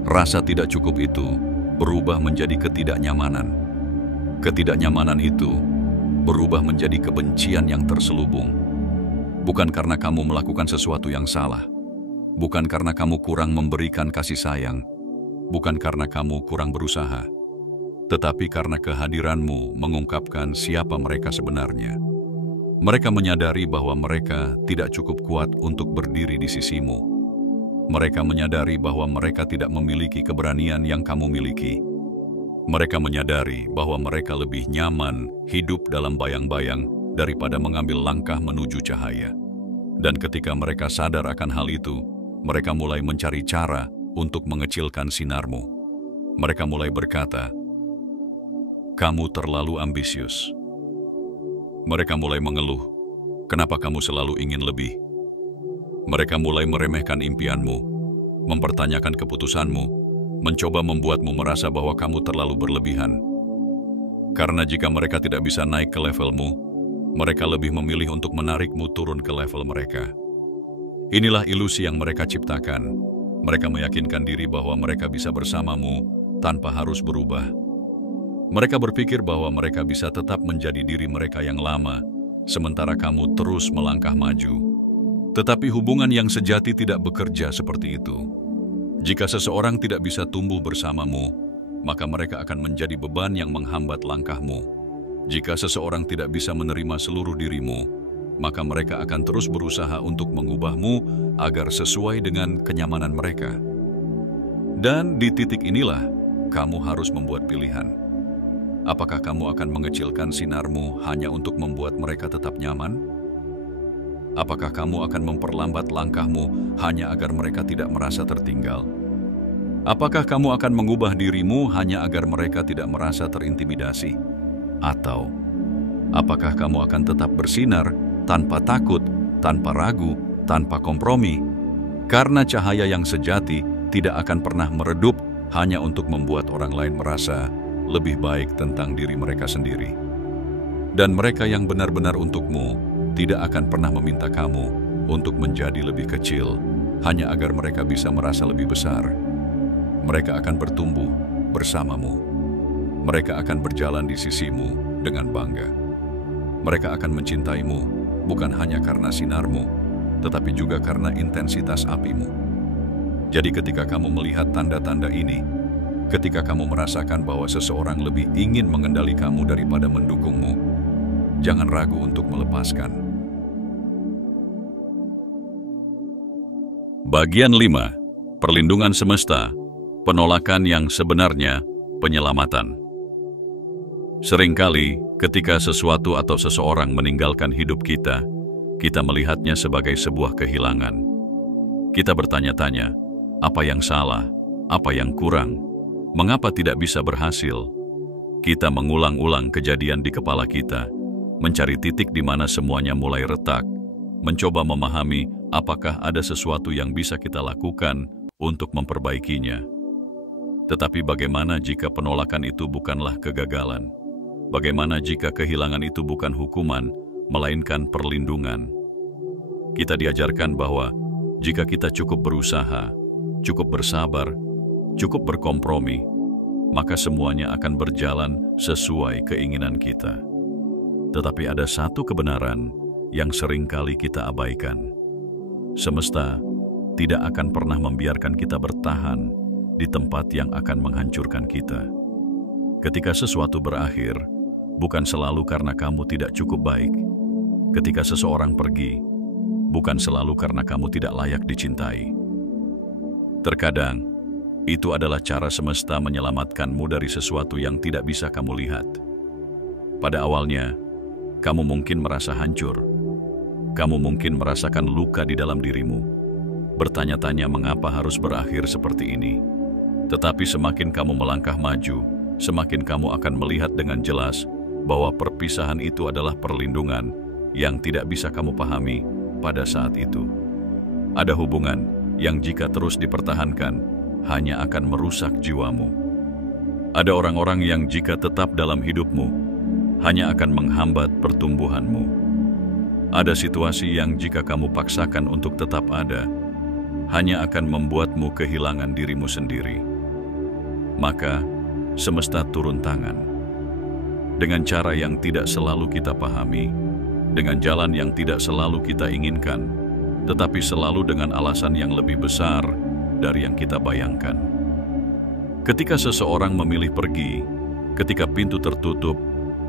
Rasa tidak cukup itu berubah menjadi ketidaknyamanan. Ketidaknyamanan itu berubah menjadi kebencian yang terselubung. Bukan karena kamu melakukan sesuatu yang salah, bukan karena kamu kurang memberikan kasih sayang, bukan karena kamu kurang berusaha, tetapi karena kehadiranmu mengungkapkan siapa mereka sebenarnya. Mereka menyadari bahwa mereka tidak cukup kuat untuk berdiri di sisimu. Mereka menyadari bahwa mereka tidak memiliki keberanian yang kamu miliki. Mereka menyadari bahwa mereka lebih nyaman hidup dalam bayang-bayang daripada mengambil langkah menuju cahaya. Dan ketika mereka sadar akan hal itu, mereka mulai mencari cara untuk mengecilkan sinarmu. Mereka mulai berkata, "Kamu terlalu ambisius." Mereka mulai mengeluh, "Kenapa kamu selalu ingin lebih?" Mereka mulai meremehkan impianmu, mempertanyakan keputusanmu, mencoba membuatmu merasa bahwa kamu terlalu berlebihan. Karena jika mereka tidak bisa naik ke levelmu, mereka lebih memilih untuk menarikmu turun ke level mereka. Inilah ilusi yang mereka ciptakan. Mereka meyakinkan diri bahwa mereka bisa bersamamu tanpa harus berubah. Mereka berpikir bahwa mereka bisa tetap menjadi diri mereka yang lama, sementara kamu terus melangkah maju. Tetapi hubungan yang sejati tidak bekerja seperti itu. Jika seseorang tidak bisa tumbuh bersamamu, maka mereka akan menjadi beban yang menghambat langkahmu. Jika seseorang tidak bisa menerima seluruh dirimu, maka mereka akan terus berusaha untuk mengubahmu agar sesuai dengan kenyamanan mereka. Dan di titik inilah, kamu harus membuat pilihan. Apakah kamu akan mengecilkan sinarmu hanya untuk membuat mereka tetap nyaman? Apakah kamu akan memperlambat langkahmu hanya agar mereka tidak merasa tertinggal? Apakah kamu akan mengubah dirimu hanya agar mereka tidak merasa terintimidasi? Atau, apakah kamu akan tetap bersinar tanpa takut, tanpa ragu, tanpa kompromi? Karena cahaya yang sejati tidak akan pernah meredup hanya untuk membuat orang lain merasa lebih baik tentang diri mereka sendiri. Dan mereka yang benar-benar untukmu tidak akan pernah meminta kamu untuk menjadi lebih kecil hanya agar mereka bisa merasa lebih besar. Mereka akan bertumbuh bersamamu. Mereka akan berjalan di sisimu dengan bangga. Mereka akan mencintaimu bukan hanya karena sinarmu, tetapi juga karena intensitas apimu. Jadi ketika kamu melihat tanda-tanda ini, ketika kamu merasakan bahwa seseorang lebih ingin mengendali kamu daripada mendukungmu, jangan ragu untuk melepaskan. Bagian 5. Perlindungan semesta, penolakan yang sebenarnya penyelamatan. Seringkali ketika sesuatu atau seseorang meninggalkan hidup kita melihatnya sebagai sebuah kehilangan. Kita bertanya-tanya, apa yang salah? Apa yang kurang? Mengapa tidak bisa berhasil? Kita mengulang-ulang kejadian di kepala kita, mencari titik di mana semuanya mulai retak, mencoba memahami apakah ada sesuatu yang bisa kita lakukan untuk memperbaikinya. Tetapi bagaimana jika penolakan itu bukanlah kegagalan? Bagaimana jika kehilangan itu bukan hukuman, melainkan perlindungan? Kita diajarkan bahwa jika kita cukup berusaha, cukup bersabar, cukup berkompromi, maka semuanya akan berjalan sesuai keinginan kita. Tetapi ada satu kebenaran yang seringkali kita abaikan. Semesta tidak akan pernah membiarkan kita bertahan di tempat yang akan menghancurkan kita. Ketika sesuatu berakhir, bukan selalu karena kamu tidak cukup baik. Ketika seseorang pergi, bukan selalu karena kamu tidak layak dicintai. Terkadang, itu adalah cara semesta menyelamatkanmu dari sesuatu yang tidak bisa kamu lihat. Pada awalnya, kamu mungkin merasa hancur. Kamu mungkin merasakan luka di dalam dirimu. Bertanya-tanya mengapa harus berakhir seperti ini. Tetapi semakin kamu melangkah maju, semakin kamu akan melihat dengan jelas bahwa perpisahan itu adalah perlindungan yang tidak bisa kamu pahami pada saat itu. Ada hubungan yang jika terus dipertahankan, hanya akan merusak jiwamu. Ada orang-orang yang jika tetap dalam hidupmu, hanya akan menghambat pertumbuhanmu. Ada situasi yang jika kamu paksakan untuk tetap ada, hanya akan membuatmu kehilangan dirimu sendiri. Maka, semesta turun tangan. Dengan cara yang tidak selalu kita pahami, dengan jalan yang tidak selalu kita inginkan, tetapi selalu dengan alasan yang lebih besar dari yang kita bayangkan. Ketika seseorang memilih pergi, ketika pintu tertutup,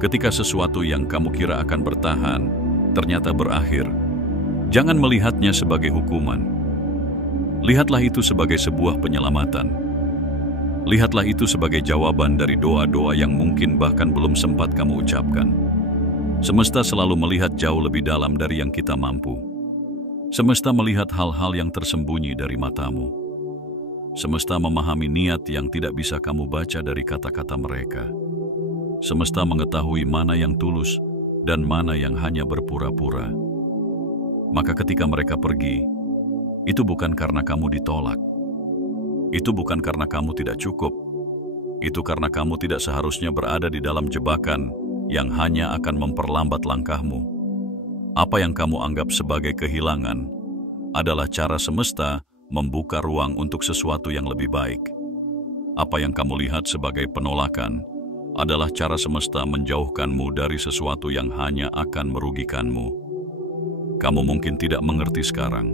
ketika sesuatu yang kamu kira akan bertahan, ternyata berakhir, jangan melihatnya sebagai hukuman. Lihatlah itu sebagai sebuah penyelamatan. Lihatlah itu sebagai jawaban dari doa-doa yang mungkin bahkan belum sempat kamu ucapkan. Semesta selalu melihat jauh lebih dalam dari yang kita mampu. Semesta melihat hal-hal yang tersembunyi dari matamu. Semesta memahami niat yang tidak bisa kamu baca dari kata-kata mereka. Semesta mengetahui mana yang tulus dan mana yang hanya berpura-pura. Maka ketika mereka pergi, itu bukan karena kamu ditolak. Itu bukan karena kamu tidak cukup. Itu karena kamu tidak seharusnya berada di dalam jebakan yang hanya akan memperlambat langkahmu. Apa yang kamu anggap sebagai kehilangan adalah cara semesta membuka ruang untuk sesuatu yang lebih baik. Apa yang kamu lihat sebagai penolakan adalah cara semesta menjauhkanmu dari sesuatu yang hanya akan merugikanmu. Kamu mungkin tidak mengerti sekarang.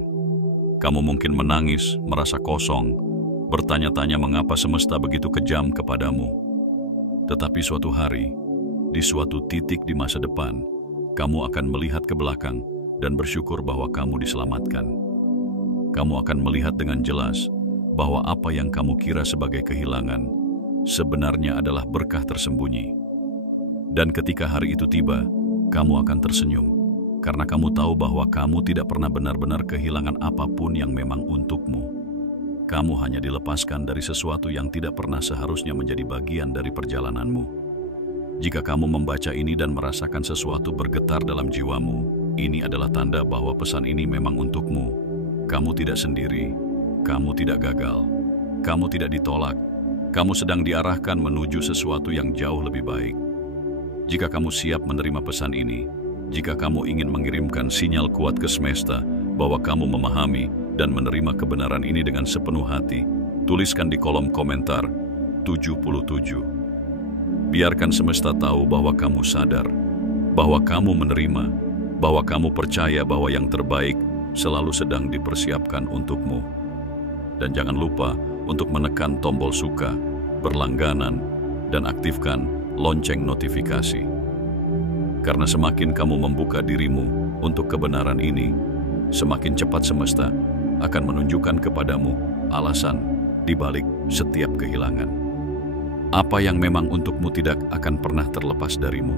Kamu mungkin menangis, merasa kosong, bertanya-tanya mengapa semesta begitu kejam kepadamu. Tetapi suatu hari, di suatu titik di masa depan, kamu akan melihat ke belakang dan bersyukur bahwa kamu diselamatkan. Kamu akan melihat dengan jelas bahwa apa yang kamu kira sebagai kehilangan sebenarnya adalah berkah tersembunyi. Dan ketika hari itu tiba, kamu akan tersenyum karena kamu tahu bahwa kamu tidak pernah benar-benar kehilangan apapun yang memang untukmu. Kamu hanya dilepaskan dari sesuatu yang tidak pernah seharusnya menjadi bagian dari perjalananmu. Jika kamu membaca ini dan merasakan sesuatu bergetar dalam jiwamu, ini adalah tanda bahwa pesan ini memang untukmu. Kamu tidak sendiri, kamu tidak gagal, kamu tidak ditolak, kamu sedang diarahkan menuju sesuatu yang jauh lebih baik. Jika kamu siap menerima pesan ini, jika kamu ingin mengirimkan sinyal kuat ke semesta bahwa kamu memahami dan menerima kebenaran ini dengan sepenuh hati, tuliskan di kolom komentar 77. Biarkan semesta tahu bahwa kamu sadar, bahwa kamu menerima, bahwa kamu percaya bahwa yang terbaik selalu sedang dipersiapkan untukmu. Dan jangan lupa untuk menekan tombol suka, berlangganan, dan aktifkan lonceng notifikasi. Karena semakin kamu membuka dirimu untuk kebenaran ini, semakin cepat semesta akan menunjukkan kepadamu alasan di balik setiap kehilangan. Apa yang memang untukmu tidak akan pernah terlepas darimu.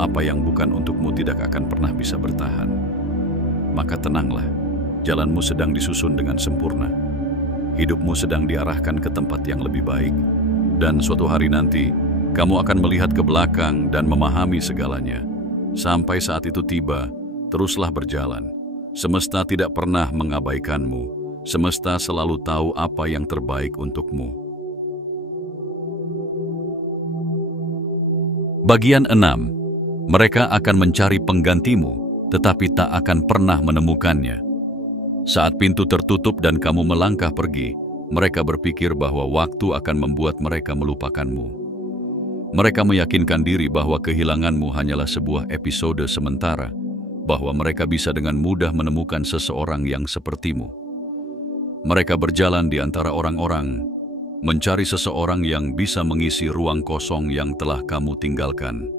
Apa yang bukan untukmu tidak akan pernah bisa bertahan. Maka tenanglah, jalanmu sedang disusun dengan sempurna. Hidupmu sedang diarahkan ke tempat yang lebih baik. Dan suatu hari nanti, kamu akan melihat ke belakang dan memahami segalanya. Sampai saat itu tiba, teruslah berjalan. Semesta tidak pernah mengabaikanmu. Semesta selalu tahu apa yang terbaik untukmu. Bagian 6. Mereka akan mencari penggantimu, tetapi tak akan pernah menemukannya. Saat pintu tertutup dan kamu melangkah pergi, mereka berpikir bahwa waktu akan membuat mereka melupakanmu. Mereka meyakinkan diri bahwa kehilanganmu hanyalah sebuah episode sementara, bahwa mereka bisa dengan mudah menemukan seseorang yang sepertimu. Mereka berjalan di antara orang-orang, mencari seseorang yang bisa mengisi ruang kosong yang telah kamu tinggalkan.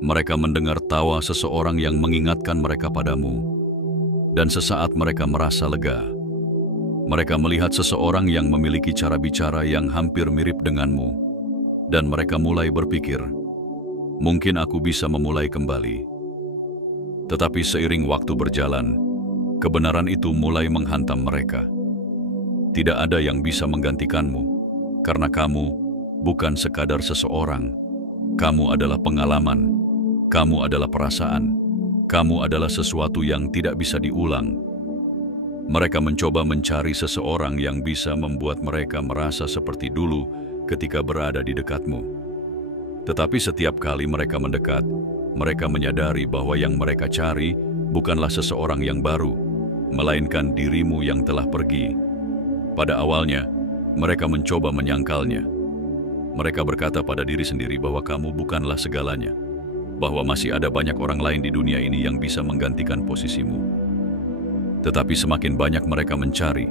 Mereka mendengar tawa seseorang yang mengingatkan mereka padamu, dan sesaat mereka merasa lega. Mereka melihat seseorang yang memiliki cara bicara yang hampir mirip denganmu, dan mereka mulai berpikir, mungkin aku bisa memulai kembali. Tetapi seiring waktu berjalan, kebenaran itu mulai menghantam mereka. Tidak ada yang bisa menggantikanmu, karena kamu bukan sekadar seseorang. Kamu adalah pengalaman. Kamu adalah perasaan. Kamu adalah sesuatu yang tidak bisa diulang. Mereka mencoba mencari seseorang yang bisa membuat mereka merasa seperti dulu ketika berada di dekatmu. Tetapi setiap kali mereka mendekat, mereka menyadari bahwa yang mereka cari bukanlah seseorang yang baru, melainkan dirimu yang telah pergi. Pada awalnya, mereka mencoba menyangkalnya. Mereka berkata pada diri sendiri bahwa kamu bukanlah segalanya, bahwa masih ada banyak orang lain di dunia ini yang bisa menggantikan posisimu. Tetapi semakin banyak mereka mencari,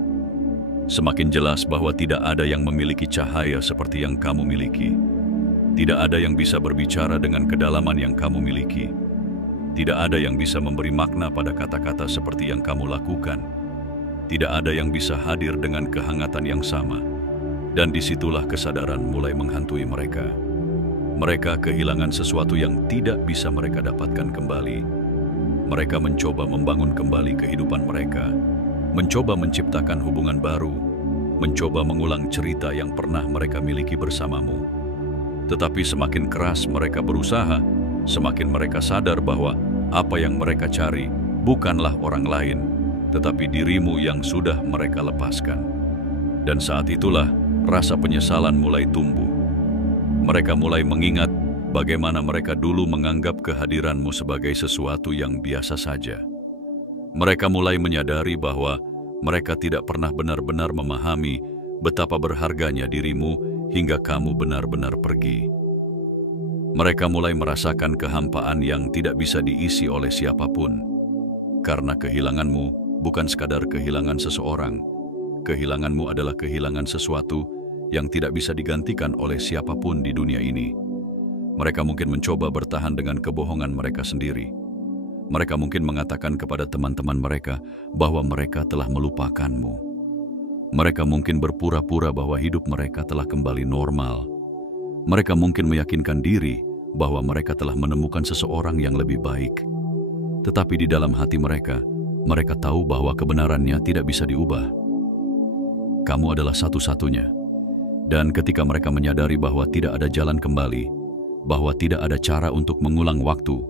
semakin jelas bahwa tidak ada yang memiliki cahaya seperti yang kamu miliki. Tidak ada yang bisa berbicara dengan kedalaman yang kamu miliki. Tidak ada yang bisa memberi makna pada kata-kata seperti yang kamu lakukan. Tidak ada yang bisa hadir dengan kehangatan yang sama. Dan disitulah kesadaran mulai menghantui mereka. Mereka kehilangan sesuatu yang tidak bisa mereka dapatkan kembali. Mereka mencoba membangun kembali kehidupan mereka, mencoba menciptakan hubungan baru, mencoba mengulang cerita yang pernah mereka miliki bersamamu. Tetapi semakin keras mereka berusaha, semakin mereka sadar bahwa apa yang mereka cari bukanlah orang lain, tetapi dirimu yang sudah mereka lepaskan. Dan saat itulah rasa penyesalan mulai tumbuh. Mereka mulai mengingat bagaimana mereka dulu menganggap kehadiranmu sebagai sesuatu yang biasa saja. Mereka mulai menyadari bahwa mereka tidak pernah benar-benar memahami betapa berharganya dirimu hingga kamu benar-benar pergi. Mereka mulai merasakan kehampaan yang tidak bisa diisi oleh siapapun. Karena kehilanganmu bukan sekadar kehilangan seseorang. Kehilanganmu adalah kehilangan sesuatu yang tidak bisa digantikan oleh siapapun di dunia ini. Mereka mungkin mencoba bertahan dengan kebohongan mereka sendiri. Mereka mungkin mengatakan kepada teman-teman mereka bahwa mereka telah melupakanmu. Mereka mungkin berpura-pura bahwa hidup mereka telah kembali normal. Mereka mungkin meyakinkan diri bahwa mereka telah menemukan seseorang yang lebih baik. Tetapi di dalam hati mereka tahu bahwa kebenarannya tidak bisa diubah. Kamu adalah satu-satunya. Dan ketika mereka menyadari bahwa tidak ada jalan kembali, bahwa tidak ada cara untuk mengulang waktu,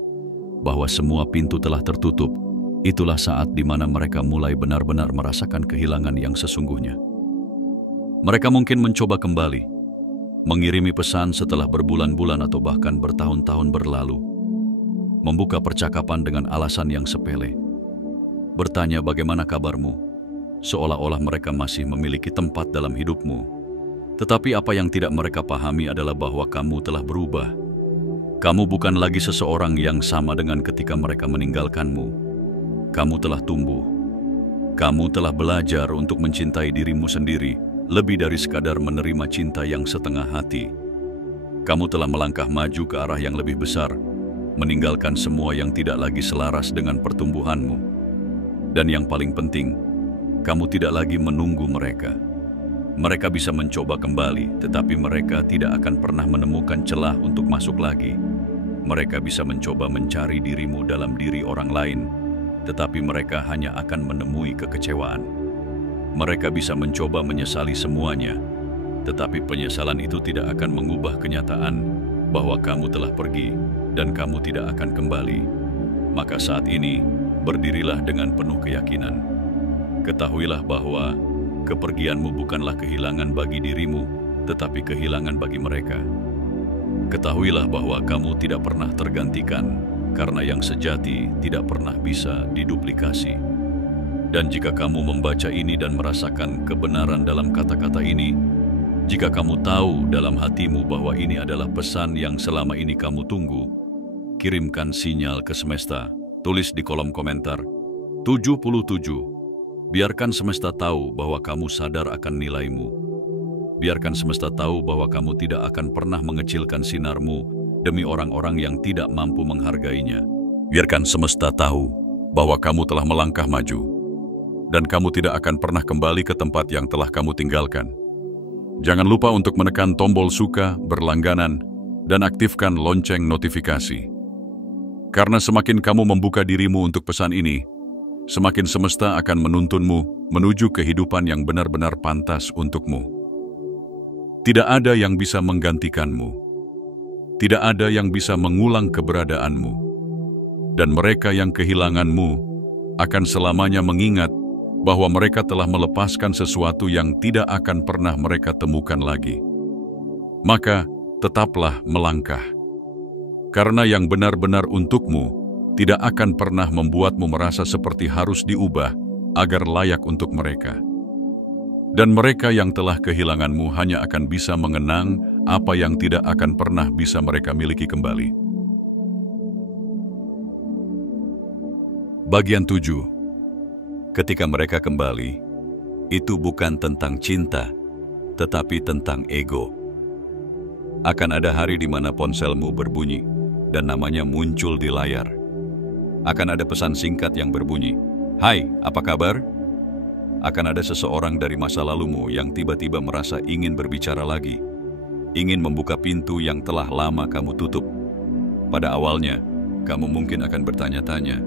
bahwa semua pintu telah tertutup, itulah saat di mana mereka mulai benar-benar merasakan kehilangan yang sesungguhnya. Mereka mungkin mencoba kembali, mengirimi pesan setelah berbulan-bulan atau bahkan bertahun-tahun berlalu, membuka percakapan dengan alasan yang sepele, bertanya bagaimana kabarmu, seolah-olah mereka masih memiliki tempat dalam hidupmu. Tetapi apa yang tidak mereka pahami adalah bahwa kamu telah berubah. Kamu bukan lagi seseorang yang sama dengan ketika mereka meninggalkanmu. Kamu telah tumbuh. Kamu telah belajar untuk mencintai dirimu sendiri, lebih dari sekadar menerima cinta yang setengah hati. Kamu telah melangkah maju ke arah yang lebih besar, meninggalkan semua yang tidak lagi selaras dengan pertumbuhanmu. Dan yang paling penting, kamu tidak lagi menunggu mereka. Mereka bisa mencoba kembali, tetapi mereka tidak akan pernah menemukan celah untuk masuk lagi. Mereka bisa mencoba mencari dirimu dalam diri orang lain, tetapi mereka hanya akan menemui kekecewaan. Mereka bisa mencoba menyesali semuanya, tetapi penyesalan itu tidak akan mengubah kenyataan bahwa kamu telah pergi dan kamu tidak akan kembali. Maka saat ini, berdirilah dengan penuh keyakinan. Ketahuilah bahwa kepergianmu bukanlah kehilangan bagi dirimu, tetapi kehilangan bagi mereka. Ketahuilah bahwa kamu tidak pernah tergantikan, karena yang sejati tidak pernah bisa diduplikasi. Dan jika kamu membaca ini dan merasakan kebenaran dalam kata-kata ini, jika kamu tahu dalam hatimu bahwa ini adalah pesan yang selama ini kamu tunggu, kirimkan sinyal ke semesta, tulis di kolom komentar, 77. Biarkan semesta tahu bahwa kamu sadar akan nilaimu. Biarkan semesta tahu bahwa kamu tidak akan pernah mengecilkan sinarmu demi orang-orang yang tidak mampu menghargainya. Biarkan semesta tahu bahwa kamu telah melangkah maju, dan kamu tidak akan pernah kembali ke tempat yang telah kamu tinggalkan. Jangan lupa untuk menekan tombol suka, berlangganan, dan aktifkan lonceng notifikasi. Karena semakin kamu membuka dirimu untuk pesan ini, semakin semesta akan menuntunmu menuju kehidupan yang benar-benar pantas untukmu. Tidak ada yang bisa menggantikanmu. Tidak ada yang bisa mengulang keberadaanmu. Dan mereka yang kehilanganmu akan selamanya mengingat bahwa mereka telah melepaskan sesuatu yang tidak akan pernah mereka temukan lagi. Maka, tetaplah melangkah. Karena yang benar-benar untukmu tidak akan pernah membuatmu merasa seperti harus diubah agar layak untuk mereka. Dan mereka yang telah kehilanganmu hanya akan bisa mengenang apa yang tidak akan pernah bisa mereka miliki kembali. Bagian 7. Ketika mereka kembali, itu bukan tentang cinta, tetapi tentang ego. Akan ada hari di mana ponselmu berbunyi dan namanya muncul di layar. Akan ada pesan singkat yang berbunyi, "Hai, apa kabar?" Akan ada seseorang dari masa lalumu yang tiba-tiba merasa ingin berbicara lagi, ingin membuka pintu yang telah lama kamu tutup. Pada awalnya, kamu mungkin akan bertanya-tanya,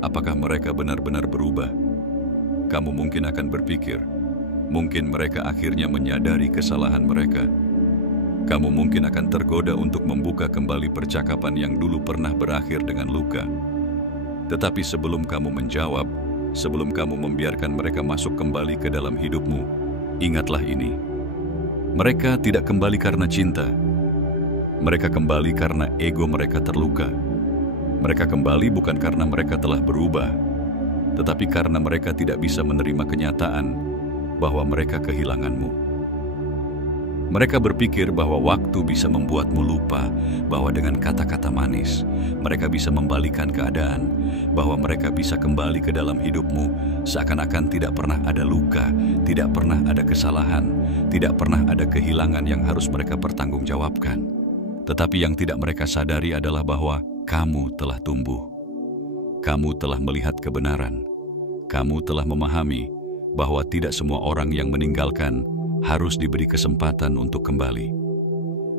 apakah mereka benar-benar berubah? Kamu mungkin akan berpikir, mungkin mereka akhirnya menyadari kesalahan mereka. Kamu mungkin akan tergoda untuk membuka kembali percakapan yang dulu pernah berakhir dengan luka. Tetapi sebelum kamu menjawab, sebelum kamu membiarkan mereka masuk kembali ke dalam hidupmu, ingatlah ini. Mereka tidak kembali karena cinta. Mereka kembali karena ego mereka terluka. Mereka kembali bukan karena mereka telah berubah, tetapi karena mereka tidak bisa menerima kenyataan bahwa mereka kehilanganmu. Mereka berpikir bahwa waktu bisa membuatmu lupa, bahwa dengan kata-kata manis, mereka bisa membalikan keadaan, bahwa mereka bisa kembali ke dalam hidupmu, seakan-akan tidak pernah ada luka, tidak pernah ada kesalahan, tidak pernah ada kehilangan yang harus mereka pertanggungjawabkan. Tetapi yang tidak mereka sadari adalah bahwa kamu telah tumbuh. Kamu telah melihat kebenaran. Kamu telah memahami bahwa tidak semua orang yang meninggalkan harus diberi kesempatan untuk kembali.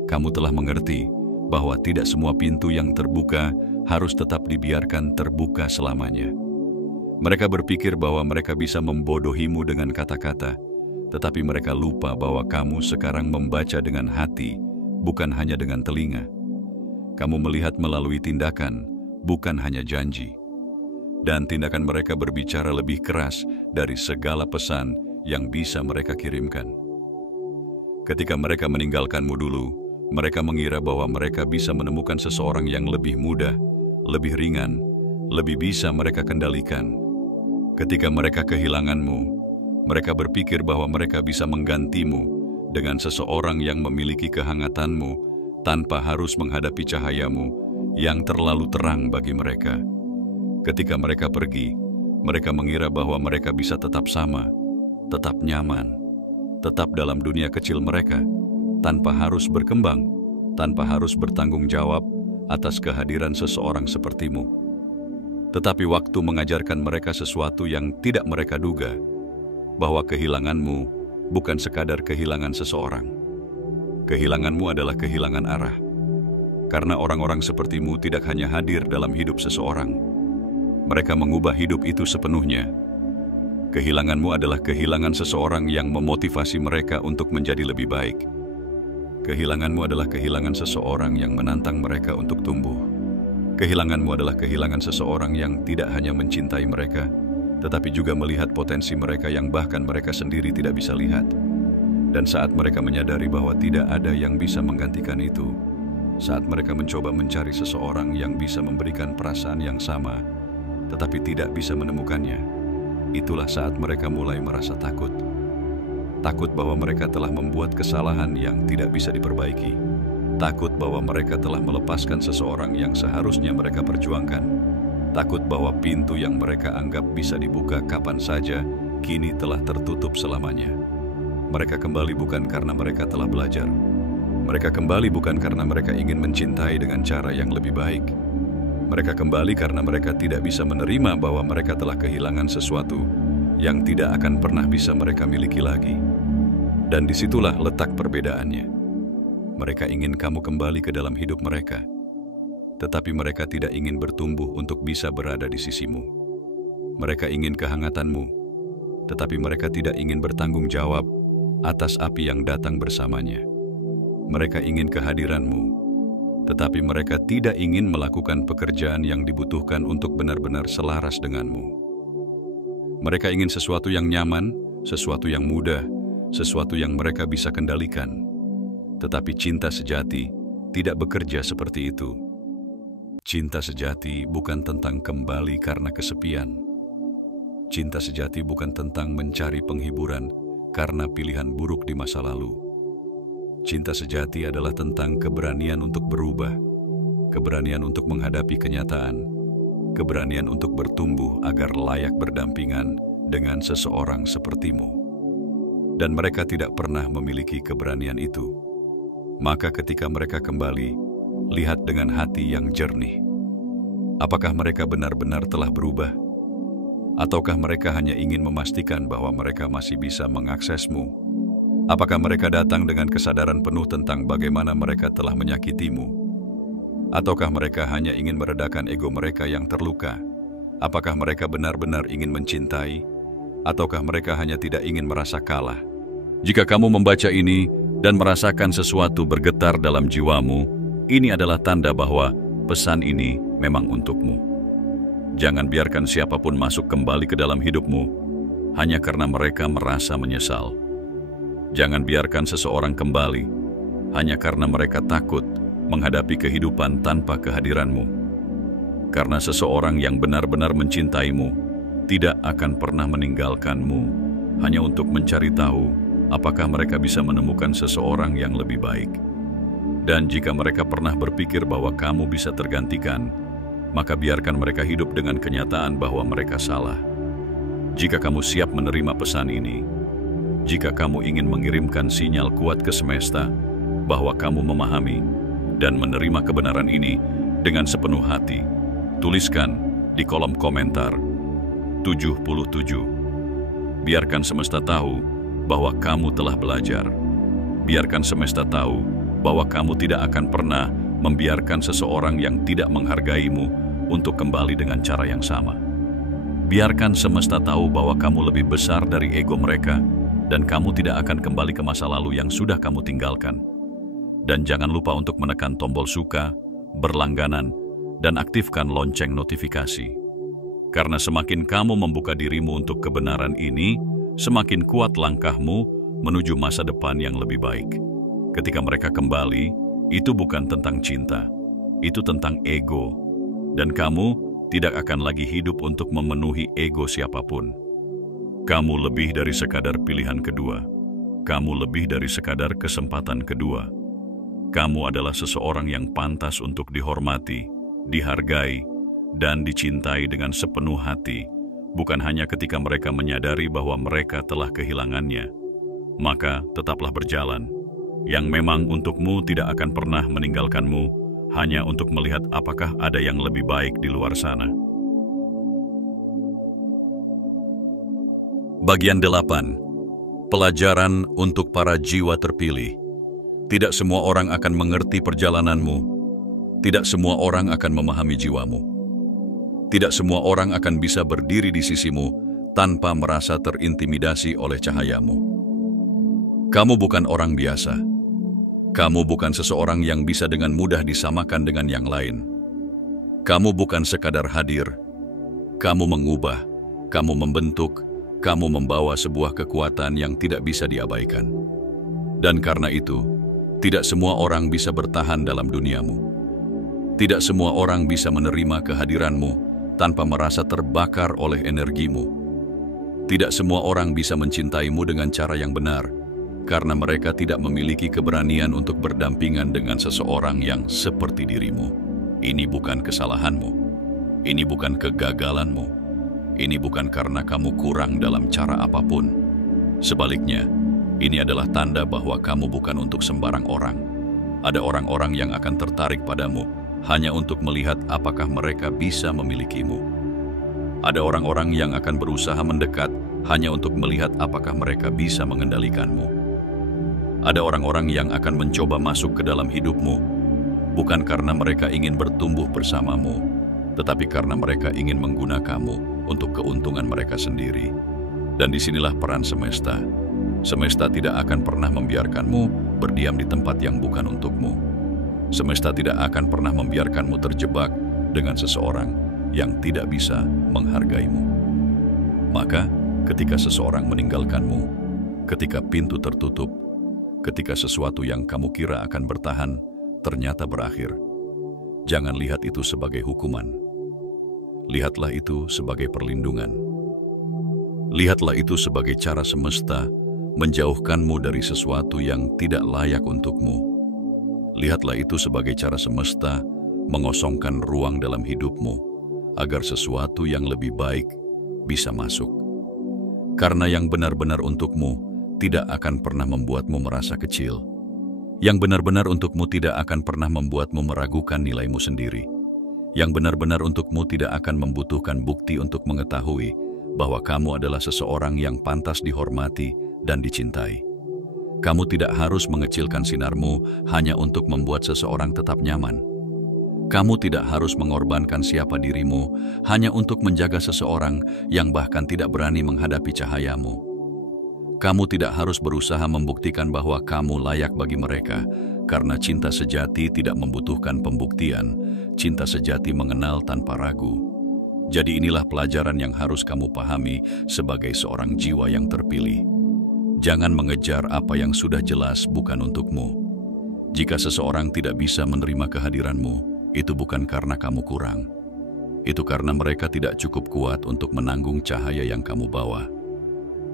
Kamu telah mengerti bahwa tidak semua pintu yang terbuka harus tetap dibiarkan terbuka selamanya. Mereka berpikir bahwa mereka bisa membodohimu dengan kata-kata, tetapi mereka lupa bahwa kamu sekarang membaca dengan hati, bukan hanya dengan telinga. Kamu melihat melalui tindakan, bukan hanya janji. Dan tindakan mereka berbicara lebih keras dari segala pesan yang bisa mereka kirimkan. Ketika mereka meninggalkanmu dulu, mereka mengira bahwa mereka bisa menemukan seseorang yang lebih mudah, lebih ringan, lebih bisa mereka kendalikan. Ketika mereka kehilanganmu, mereka berpikir bahwa mereka bisa menggantimu dengan seseorang yang memiliki kehangatanmu tanpa harus menghadapi cahayamu yang terlalu terang bagi mereka. Ketika mereka pergi, mereka mengira bahwa mereka bisa tetap sama, tetap nyaman, tetap dalam dunia kecil mereka, tanpa harus berkembang, tanpa harus bertanggung jawab atas kehadiran seseorang sepertimu. Tetapi waktu mengajarkan mereka sesuatu yang tidak mereka duga, bahwa kehilanganmu bukan sekadar kehilangan seseorang. Kehilanganmu adalah kehilangan arah. Karena orang-orang sepertimu tidak hanya hadir dalam hidup seseorang, mereka mengubah hidup itu sepenuhnya. Kehilanganmu adalah kehilangan seseorang yang memotivasi mereka untuk menjadi lebih baik. Kehilanganmu adalah kehilangan seseorang yang menantang mereka untuk tumbuh. Kehilanganmu adalah kehilangan seseorang yang tidak hanya mencintai mereka, tetapi juga melihat potensi mereka yang bahkan mereka sendiri tidak bisa lihat. Dan saat mereka menyadari bahwa tidak ada yang bisa menggantikan itu, saat mereka mencoba mencari seseorang yang bisa memberikan perasaan yang sama, tetapi tidak bisa menemukannya, itulah saat mereka mulai merasa takut. Takut bahwa mereka telah membuat kesalahan yang tidak bisa diperbaiki. Takut bahwa mereka telah melepaskan seseorang yang seharusnya mereka perjuangkan. Takut bahwa pintu yang mereka anggap bisa dibuka kapan saja, kini telah tertutup selamanya. Mereka kembali bukan karena mereka telah belajar. Mereka kembali bukan karena mereka ingin mencintai dengan cara yang lebih baik. Mereka kembali karena mereka tidak bisa menerima bahwa mereka telah kehilangan sesuatu yang tidak akan pernah bisa mereka miliki lagi. Dan disitulah letak perbedaannya. Mereka ingin kamu kembali ke dalam hidup mereka, tetapi mereka tidak ingin bertumbuh untuk bisa berada di sisimu. Mereka ingin kehangatanmu, tetapi mereka tidak ingin bertanggung jawab atas api yang datang bersamanya. Mereka ingin kehadiranmu, tetapi mereka tidak ingin melakukan pekerjaan yang dibutuhkan untuk benar-benar selaras denganmu. Mereka ingin sesuatu yang nyaman, sesuatu yang mudah, sesuatu yang mereka bisa kendalikan. Tetapi cinta sejati tidak bekerja seperti itu. Cinta sejati bukan tentang kembali karena kesepian. Cinta sejati bukan tentang mencari penghiburan karena pilihan buruk di masa lalu. Cinta sejati adalah tentang keberanian untuk berubah, keberanian untuk menghadapi kenyataan, keberanian untuk bertumbuh agar layak berdampingan dengan seseorang sepertimu. Dan mereka tidak pernah memiliki keberanian itu. Maka ketika mereka kembali, lihat dengan hati yang jernih. Apakah mereka benar-benar telah berubah? Ataukah mereka hanya ingin memastikan bahwa mereka masih bisa mengaksesmu? Apakah mereka datang dengan kesadaran penuh tentang bagaimana mereka telah menyakitimu? Ataukah mereka hanya ingin meredakan ego mereka yang terluka? Apakah mereka benar-benar ingin mencintai? Ataukah mereka hanya tidak ingin merasa kalah? Jika kamu membaca ini dan merasakan sesuatu bergetar dalam jiwamu, ini adalah tanda bahwa pesan ini memang untukmu. Jangan biarkan siapapun masuk kembali ke dalam hidupmu hanya karena mereka merasa menyesal. Jangan biarkan seseorang kembali hanya karena mereka takut menghadapi kehidupan tanpa kehadiranmu. Karena seseorang yang benar-benar mencintaimu tidak akan pernah meninggalkanmu hanya untuk mencari tahu apakah mereka bisa menemukan seseorang yang lebih baik. Dan jika mereka pernah berpikir bahwa kamu bisa tergantikan, maka biarkan mereka hidup dengan kenyataan bahwa mereka salah. Jika kamu siap menerima pesan ini, jika kamu ingin mengirimkan sinyal kuat ke semesta bahwa kamu memahami dan menerima kebenaran ini dengan sepenuh hati, tuliskan di kolom komentar 77. Biarkan semesta tahu bahwa kamu telah belajar. Biarkan semesta tahu bahwa kamu tidak akan pernah membiarkan seseorang yang tidak menghargaimu untuk kembali dengan cara yang sama. Biarkan semesta tahu bahwa kamu lebih besar dari ego mereka dan kamu tidak akan kembali ke masa lalu yang sudah kamu tinggalkan. Dan jangan lupa untuk menekan tombol suka, berlangganan, dan aktifkan lonceng notifikasi. Karena semakin kamu membuka dirimu untuk kebenaran ini, semakin kuat langkahmu menuju masa depan yang lebih baik. Ketika mereka kembali, itu bukan tentang cinta, itu tentang ego. Dan kamu tidak akan lagi hidup untuk memenuhi ego siapapun. Kamu lebih dari sekadar pilihan kedua. Kamu lebih dari sekadar kesempatan kedua. Kamu adalah seseorang yang pantas untuk dihormati, dihargai, dan dicintai dengan sepenuh hati. Bukan hanya ketika mereka menyadari bahwa mereka telah kehilangannya. Maka tetaplah berjalan. Yang memang untukmu tidak akan pernah meninggalkanmu, hanya untuk melihat apakah ada yang lebih baik di luar sana. Bagian 8. Pelajaran untuk para jiwa terpilih. Tidak semua orang akan mengerti perjalananmu. Tidak semua orang akan memahami jiwamu. Tidak semua orang akan bisa berdiri di sisimu tanpa merasa terintimidasi oleh cahayamu. Kamu bukan orang biasa. Kamu bukan seseorang yang bisa dengan mudah disamakan dengan yang lain. Kamu bukan sekadar hadir. Kamu mengubah, kamu membentuk, kamu membawa sebuah kekuatan yang tidak bisa diabaikan. Dan karena itu, tidak semua orang bisa bertahan dalam duniamu. Tidak semua orang bisa menerima kehadiranmu tanpa merasa terbakar oleh energimu. Tidak semua orang bisa mencintaimu dengan cara yang benar, karena mereka tidak memiliki keberanian untuk berdampingan dengan seseorang yang seperti dirimu. Ini bukan kesalahanmu. Ini bukan kegagalanmu. Ini bukan karena kamu kurang dalam cara apapun. Sebaliknya, ini adalah tanda bahwa kamu bukan untuk sembarang orang. Ada orang-orang yang akan tertarik padamu hanya untuk melihat apakah mereka bisa memilikimu. Ada orang-orang yang akan berusaha mendekat hanya untuk melihat apakah mereka bisa mengendalikanmu. Ada orang-orang yang akan mencoba masuk ke dalam hidupmu, bukan karena mereka ingin bertumbuh bersamamu, tetapi karena mereka ingin menggunakanmu untuk keuntungan mereka sendiri. Dan disinilah peran semesta. Semesta tidak akan pernah membiarkanmu berdiam di tempat yang bukan untukmu. Semesta tidak akan pernah membiarkanmu terjebak dengan seseorang yang tidak bisa menghargaimu. Maka, ketika seseorang meninggalkanmu, ketika pintu tertutup, ketika sesuatu yang kamu kira akan bertahan ternyata berakhir, jangan lihat itu sebagai hukuman. Lihatlah itu sebagai perlindungan. Lihatlah itu sebagai cara semesta menjauhkanmu dari sesuatu yang tidak layak untukmu. Lihatlah itu sebagai cara semesta mengosongkan ruang dalam hidupmu agar sesuatu yang lebih baik bisa masuk. Karena yang benar-benar untukmu tidak akan pernah membuatmu merasa kecil. Yang benar-benar untukmu tidak akan pernah membuatmu meragukan nilaimu sendiri. Yang benar-benar untukmu tidak akan membutuhkan bukti untuk mengetahui bahwa kamu adalah seseorang yang pantas dihormati dan dicintai. Kamu tidak harus mengecilkan sinarmu hanya untuk membuat seseorang tetap nyaman. Kamu tidak harus mengorbankan siapa dirimu hanya untuk menjaga seseorang yang bahkan tidak berani menghadapi cahayamu. Kamu tidak harus berusaha membuktikan bahwa kamu layak bagi mereka, karena cinta sejati tidak membutuhkan pembuktian. Cinta sejati mengenal tanpa ragu. Jadi inilah pelajaran yang harus kamu pahami sebagai seorang jiwa yang terpilih. Jangan mengejar apa yang sudah jelas bukan untukmu. Jika seseorang tidak bisa menerima kehadiranmu, itu bukan karena kamu kurang. Itu karena mereka tidak cukup kuat untuk menanggung cahaya yang kamu bawa.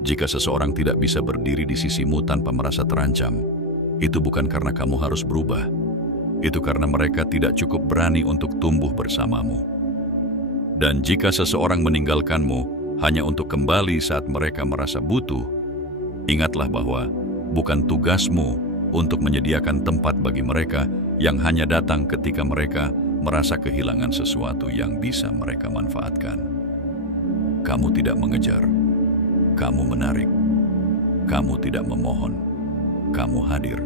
Jika seseorang tidak bisa berdiri di sisimu tanpa merasa terancam, itu bukan karena kamu harus berubah. Itu karena mereka tidak cukup berani untuk tumbuh bersamamu. Dan jika seseorang meninggalkanmu hanya untuk kembali saat mereka merasa butuh, ingatlah bahwa bukan tugasmu untuk menyediakan tempat bagi mereka yang hanya datang ketika mereka merasa kehilangan sesuatu yang bisa mereka manfaatkan. Kamu tidak mengejar, kamu menarik. Kamu tidak memohon, kamu hadir.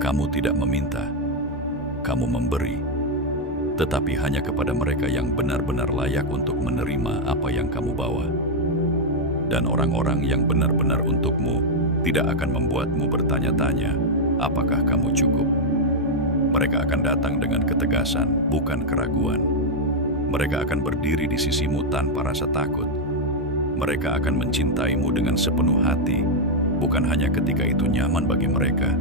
Kamu tidak meminta, kamu memberi. Tetapi hanya kepada mereka yang benar-benar layak untuk menerima apa yang kamu bawa. Dan orang-orang yang benar-benar untukmu tidak akan membuatmu bertanya-tanya, apakah kamu cukup? Mereka akan datang dengan ketegasan, bukan keraguan. Mereka akan berdiri di sisimu tanpa rasa takut. Mereka akan mencintaimu dengan sepenuh hati, bukan hanya ketika itu nyaman bagi mereka.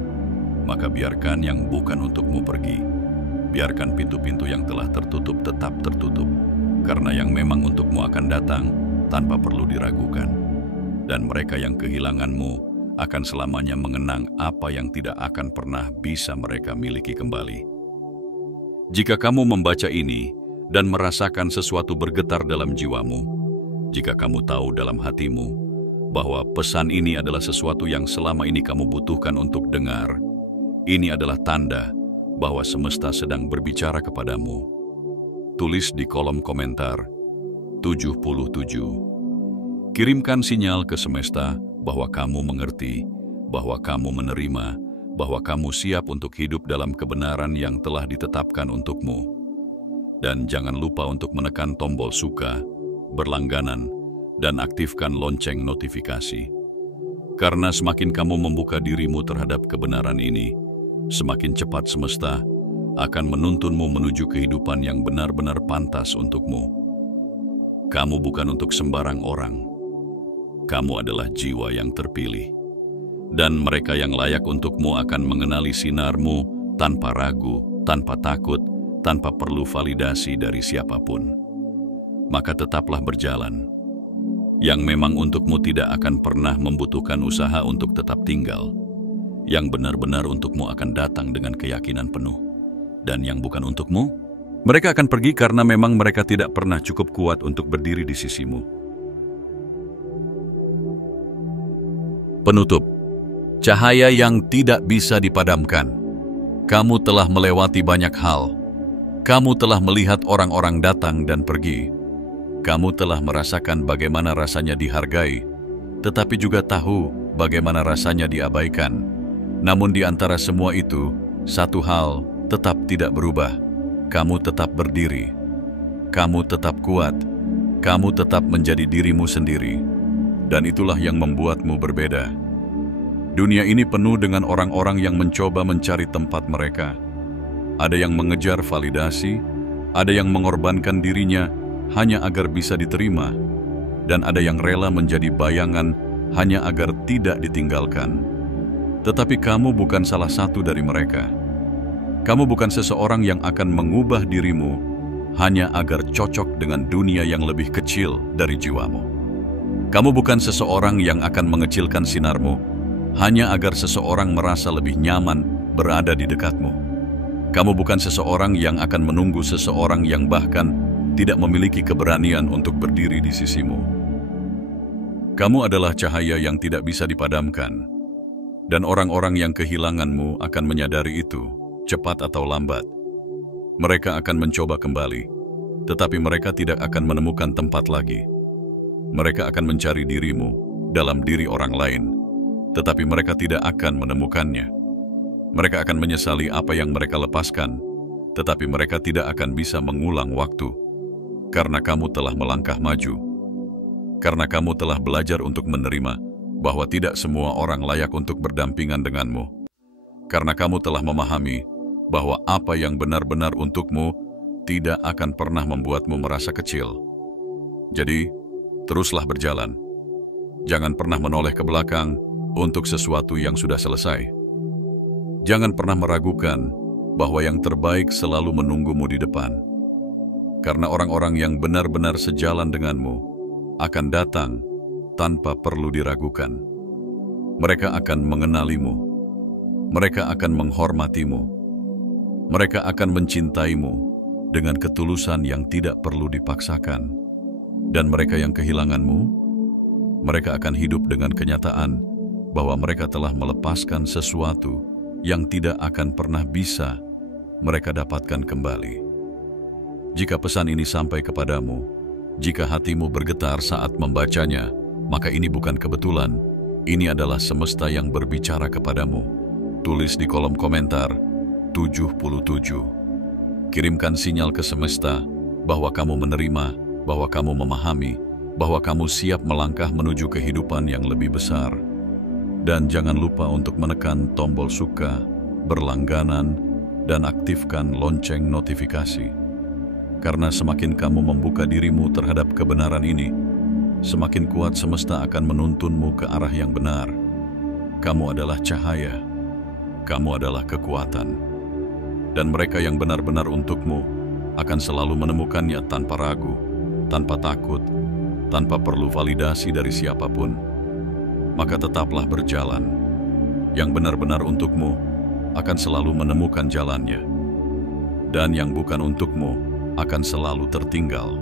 Maka biarkan yang bukan untukmu pergi. Biarkan pintu-pintu yang telah tertutup tetap tertutup, karena yang memang untukmu akan datang tanpa perlu diragukan. Dan mereka yang kehilanganmu akan selamanya mengenang apa yang tidak akan pernah bisa mereka miliki kembali. Jika kamu membaca ini dan merasakan sesuatu bergetar dalam jiwamu, jika kamu tahu dalam hatimu bahwa pesan ini adalah sesuatu yang selama ini kamu butuhkan untuk dengar, ini adalah tanda bahwa semesta sedang berbicara kepadamu. Tulis di kolom komentar 77. Kirimkan sinyal ke semesta bahwa kamu mengerti, bahwa kamu menerima, bahwa kamu siap untuk hidup dalam kebenaran yang telah ditetapkan untukmu. Dan jangan lupa untuk menekan tombol suka, berlangganan, dan aktifkan lonceng notifikasi. Karena semakin kamu membuka dirimu terhadap kebenaran ini, semakin cepat semesta akan menuntunmu menuju kehidupan yang benar-benar pantas untukmu. Kamu bukan untuk sembarang orang. Kamu adalah jiwa yang terpilih, dan mereka yang layak untukmu akan mengenali sinarmu tanpa ragu, tanpa takut, tanpa perlu validasi dari siapapun. Maka tetaplah berjalan. Yang memang untukmu tidak akan pernah membutuhkan usaha untuk tetap tinggal. Yang benar-benar untukmu akan datang dengan keyakinan penuh. Dan yang bukan untukmu, mereka akan pergi karena memang mereka tidak pernah cukup kuat untuk berdiri di sisimu. Penutup, cahaya yang tidak bisa dipadamkan. Kamu telah melewati banyak hal. Kamu telah melihat orang-orang datang dan pergi. Kamu telah merasakan bagaimana rasanya dihargai, tetapi juga tahu bagaimana rasanya diabaikan. Namun di antara semua itu, satu hal tetap tidak berubah. Kamu tetap berdiri. Kamu tetap kuat. Kamu tetap menjadi dirimu sendiri. Dan itulah yang membuatmu berbeda. Dunia ini penuh dengan orang-orang yang mencoba mencari tempat mereka. Ada yang mengejar validasi, ada yang mengorbankan dirinya hanya agar bisa diterima, dan ada yang rela menjadi bayangan hanya agar tidak ditinggalkan. Tetapi kamu bukan salah satu dari mereka. Kamu bukan seseorang yang akan mengubah dirimu hanya agar cocok dengan dunia yang lebih kecil dari jiwamu. Kamu bukan seseorang yang akan mengecilkan sinarmu hanya agar seseorang merasa lebih nyaman berada di dekatmu. Kamu bukan seseorang yang akan menunggu seseorang yang bahkan tidak memiliki keberanian untuk berdiri di sisimu. Kamu adalah cahaya yang tidak bisa dipadamkan, dan orang-orang yang kehilanganmu akan menyadari itu, cepat atau lambat. Mereka akan mencoba kembali, tetapi mereka tidak akan menemukan tempat lagi. Mereka akan mencari dirimu dalam diri orang lain, tetapi mereka tidak akan menemukannya. Mereka akan menyesali apa yang mereka lepaskan, tetapi mereka tidak akan bisa mengulang waktu, karena kamu telah melangkah maju, karena kamu telah belajar untuk menerima bahwa tidak semua orang layak untuk berdampingan denganmu, karena kamu telah memahami bahwa apa yang benar-benar untukmu tidak akan pernah membuatmu merasa kecil. Jadi, teruslah berjalan. Jangan pernah menoleh ke belakang untuk sesuatu yang sudah selesai. Jangan pernah meragukan bahwa yang terbaik selalu menunggumu di depan. Karena orang-orang yang benar-benar sejalan denganmu akan datang tanpa perlu diragukan. Mereka akan mengenalimu. Mereka akan menghormatimu. Mereka akan mencintaimu dengan ketulusan yang tidak perlu dipaksakan. Dan mereka yang kehilanganmu, mereka akan hidup dengan kenyataan bahwa mereka telah melepaskan sesuatu yang tidak akan pernah bisa mereka dapatkan kembali. Jika pesan ini sampai kepadamu, jika hatimu bergetar saat membacanya, maka ini bukan kebetulan. Ini adalah semesta yang berbicara kepadamu. Tulis di kolom komentar 77. Kirimkan sinyal ke semesta bahwa kamu menerima, bahwa kamu memahami, bahwa kamu siap melangkah menuju kehidupan yang lebih besar. Dan jangan lupa untuk menekan tombol suka, berlangganan, dan aktifkan lonceng notifikasi. Karena semakin kamu membuka dirimu terhadap kebenaran ini, semakin kuat semesta akan menuntunmu ke arah yang benar. Kamu adalah cahaya, kamu adalah kekuatan. Dan mereka yang benar-benar untukmu akan selalu menemukannya tanpa ragu, tanpa takut, tanpa perlu validasi dari siapapun. Maka tetaplah berjalan. Yang benar-benar untukmu akan selalu menemukan jalannya. Dan yang bukan untukmu akan selalu tertinggal.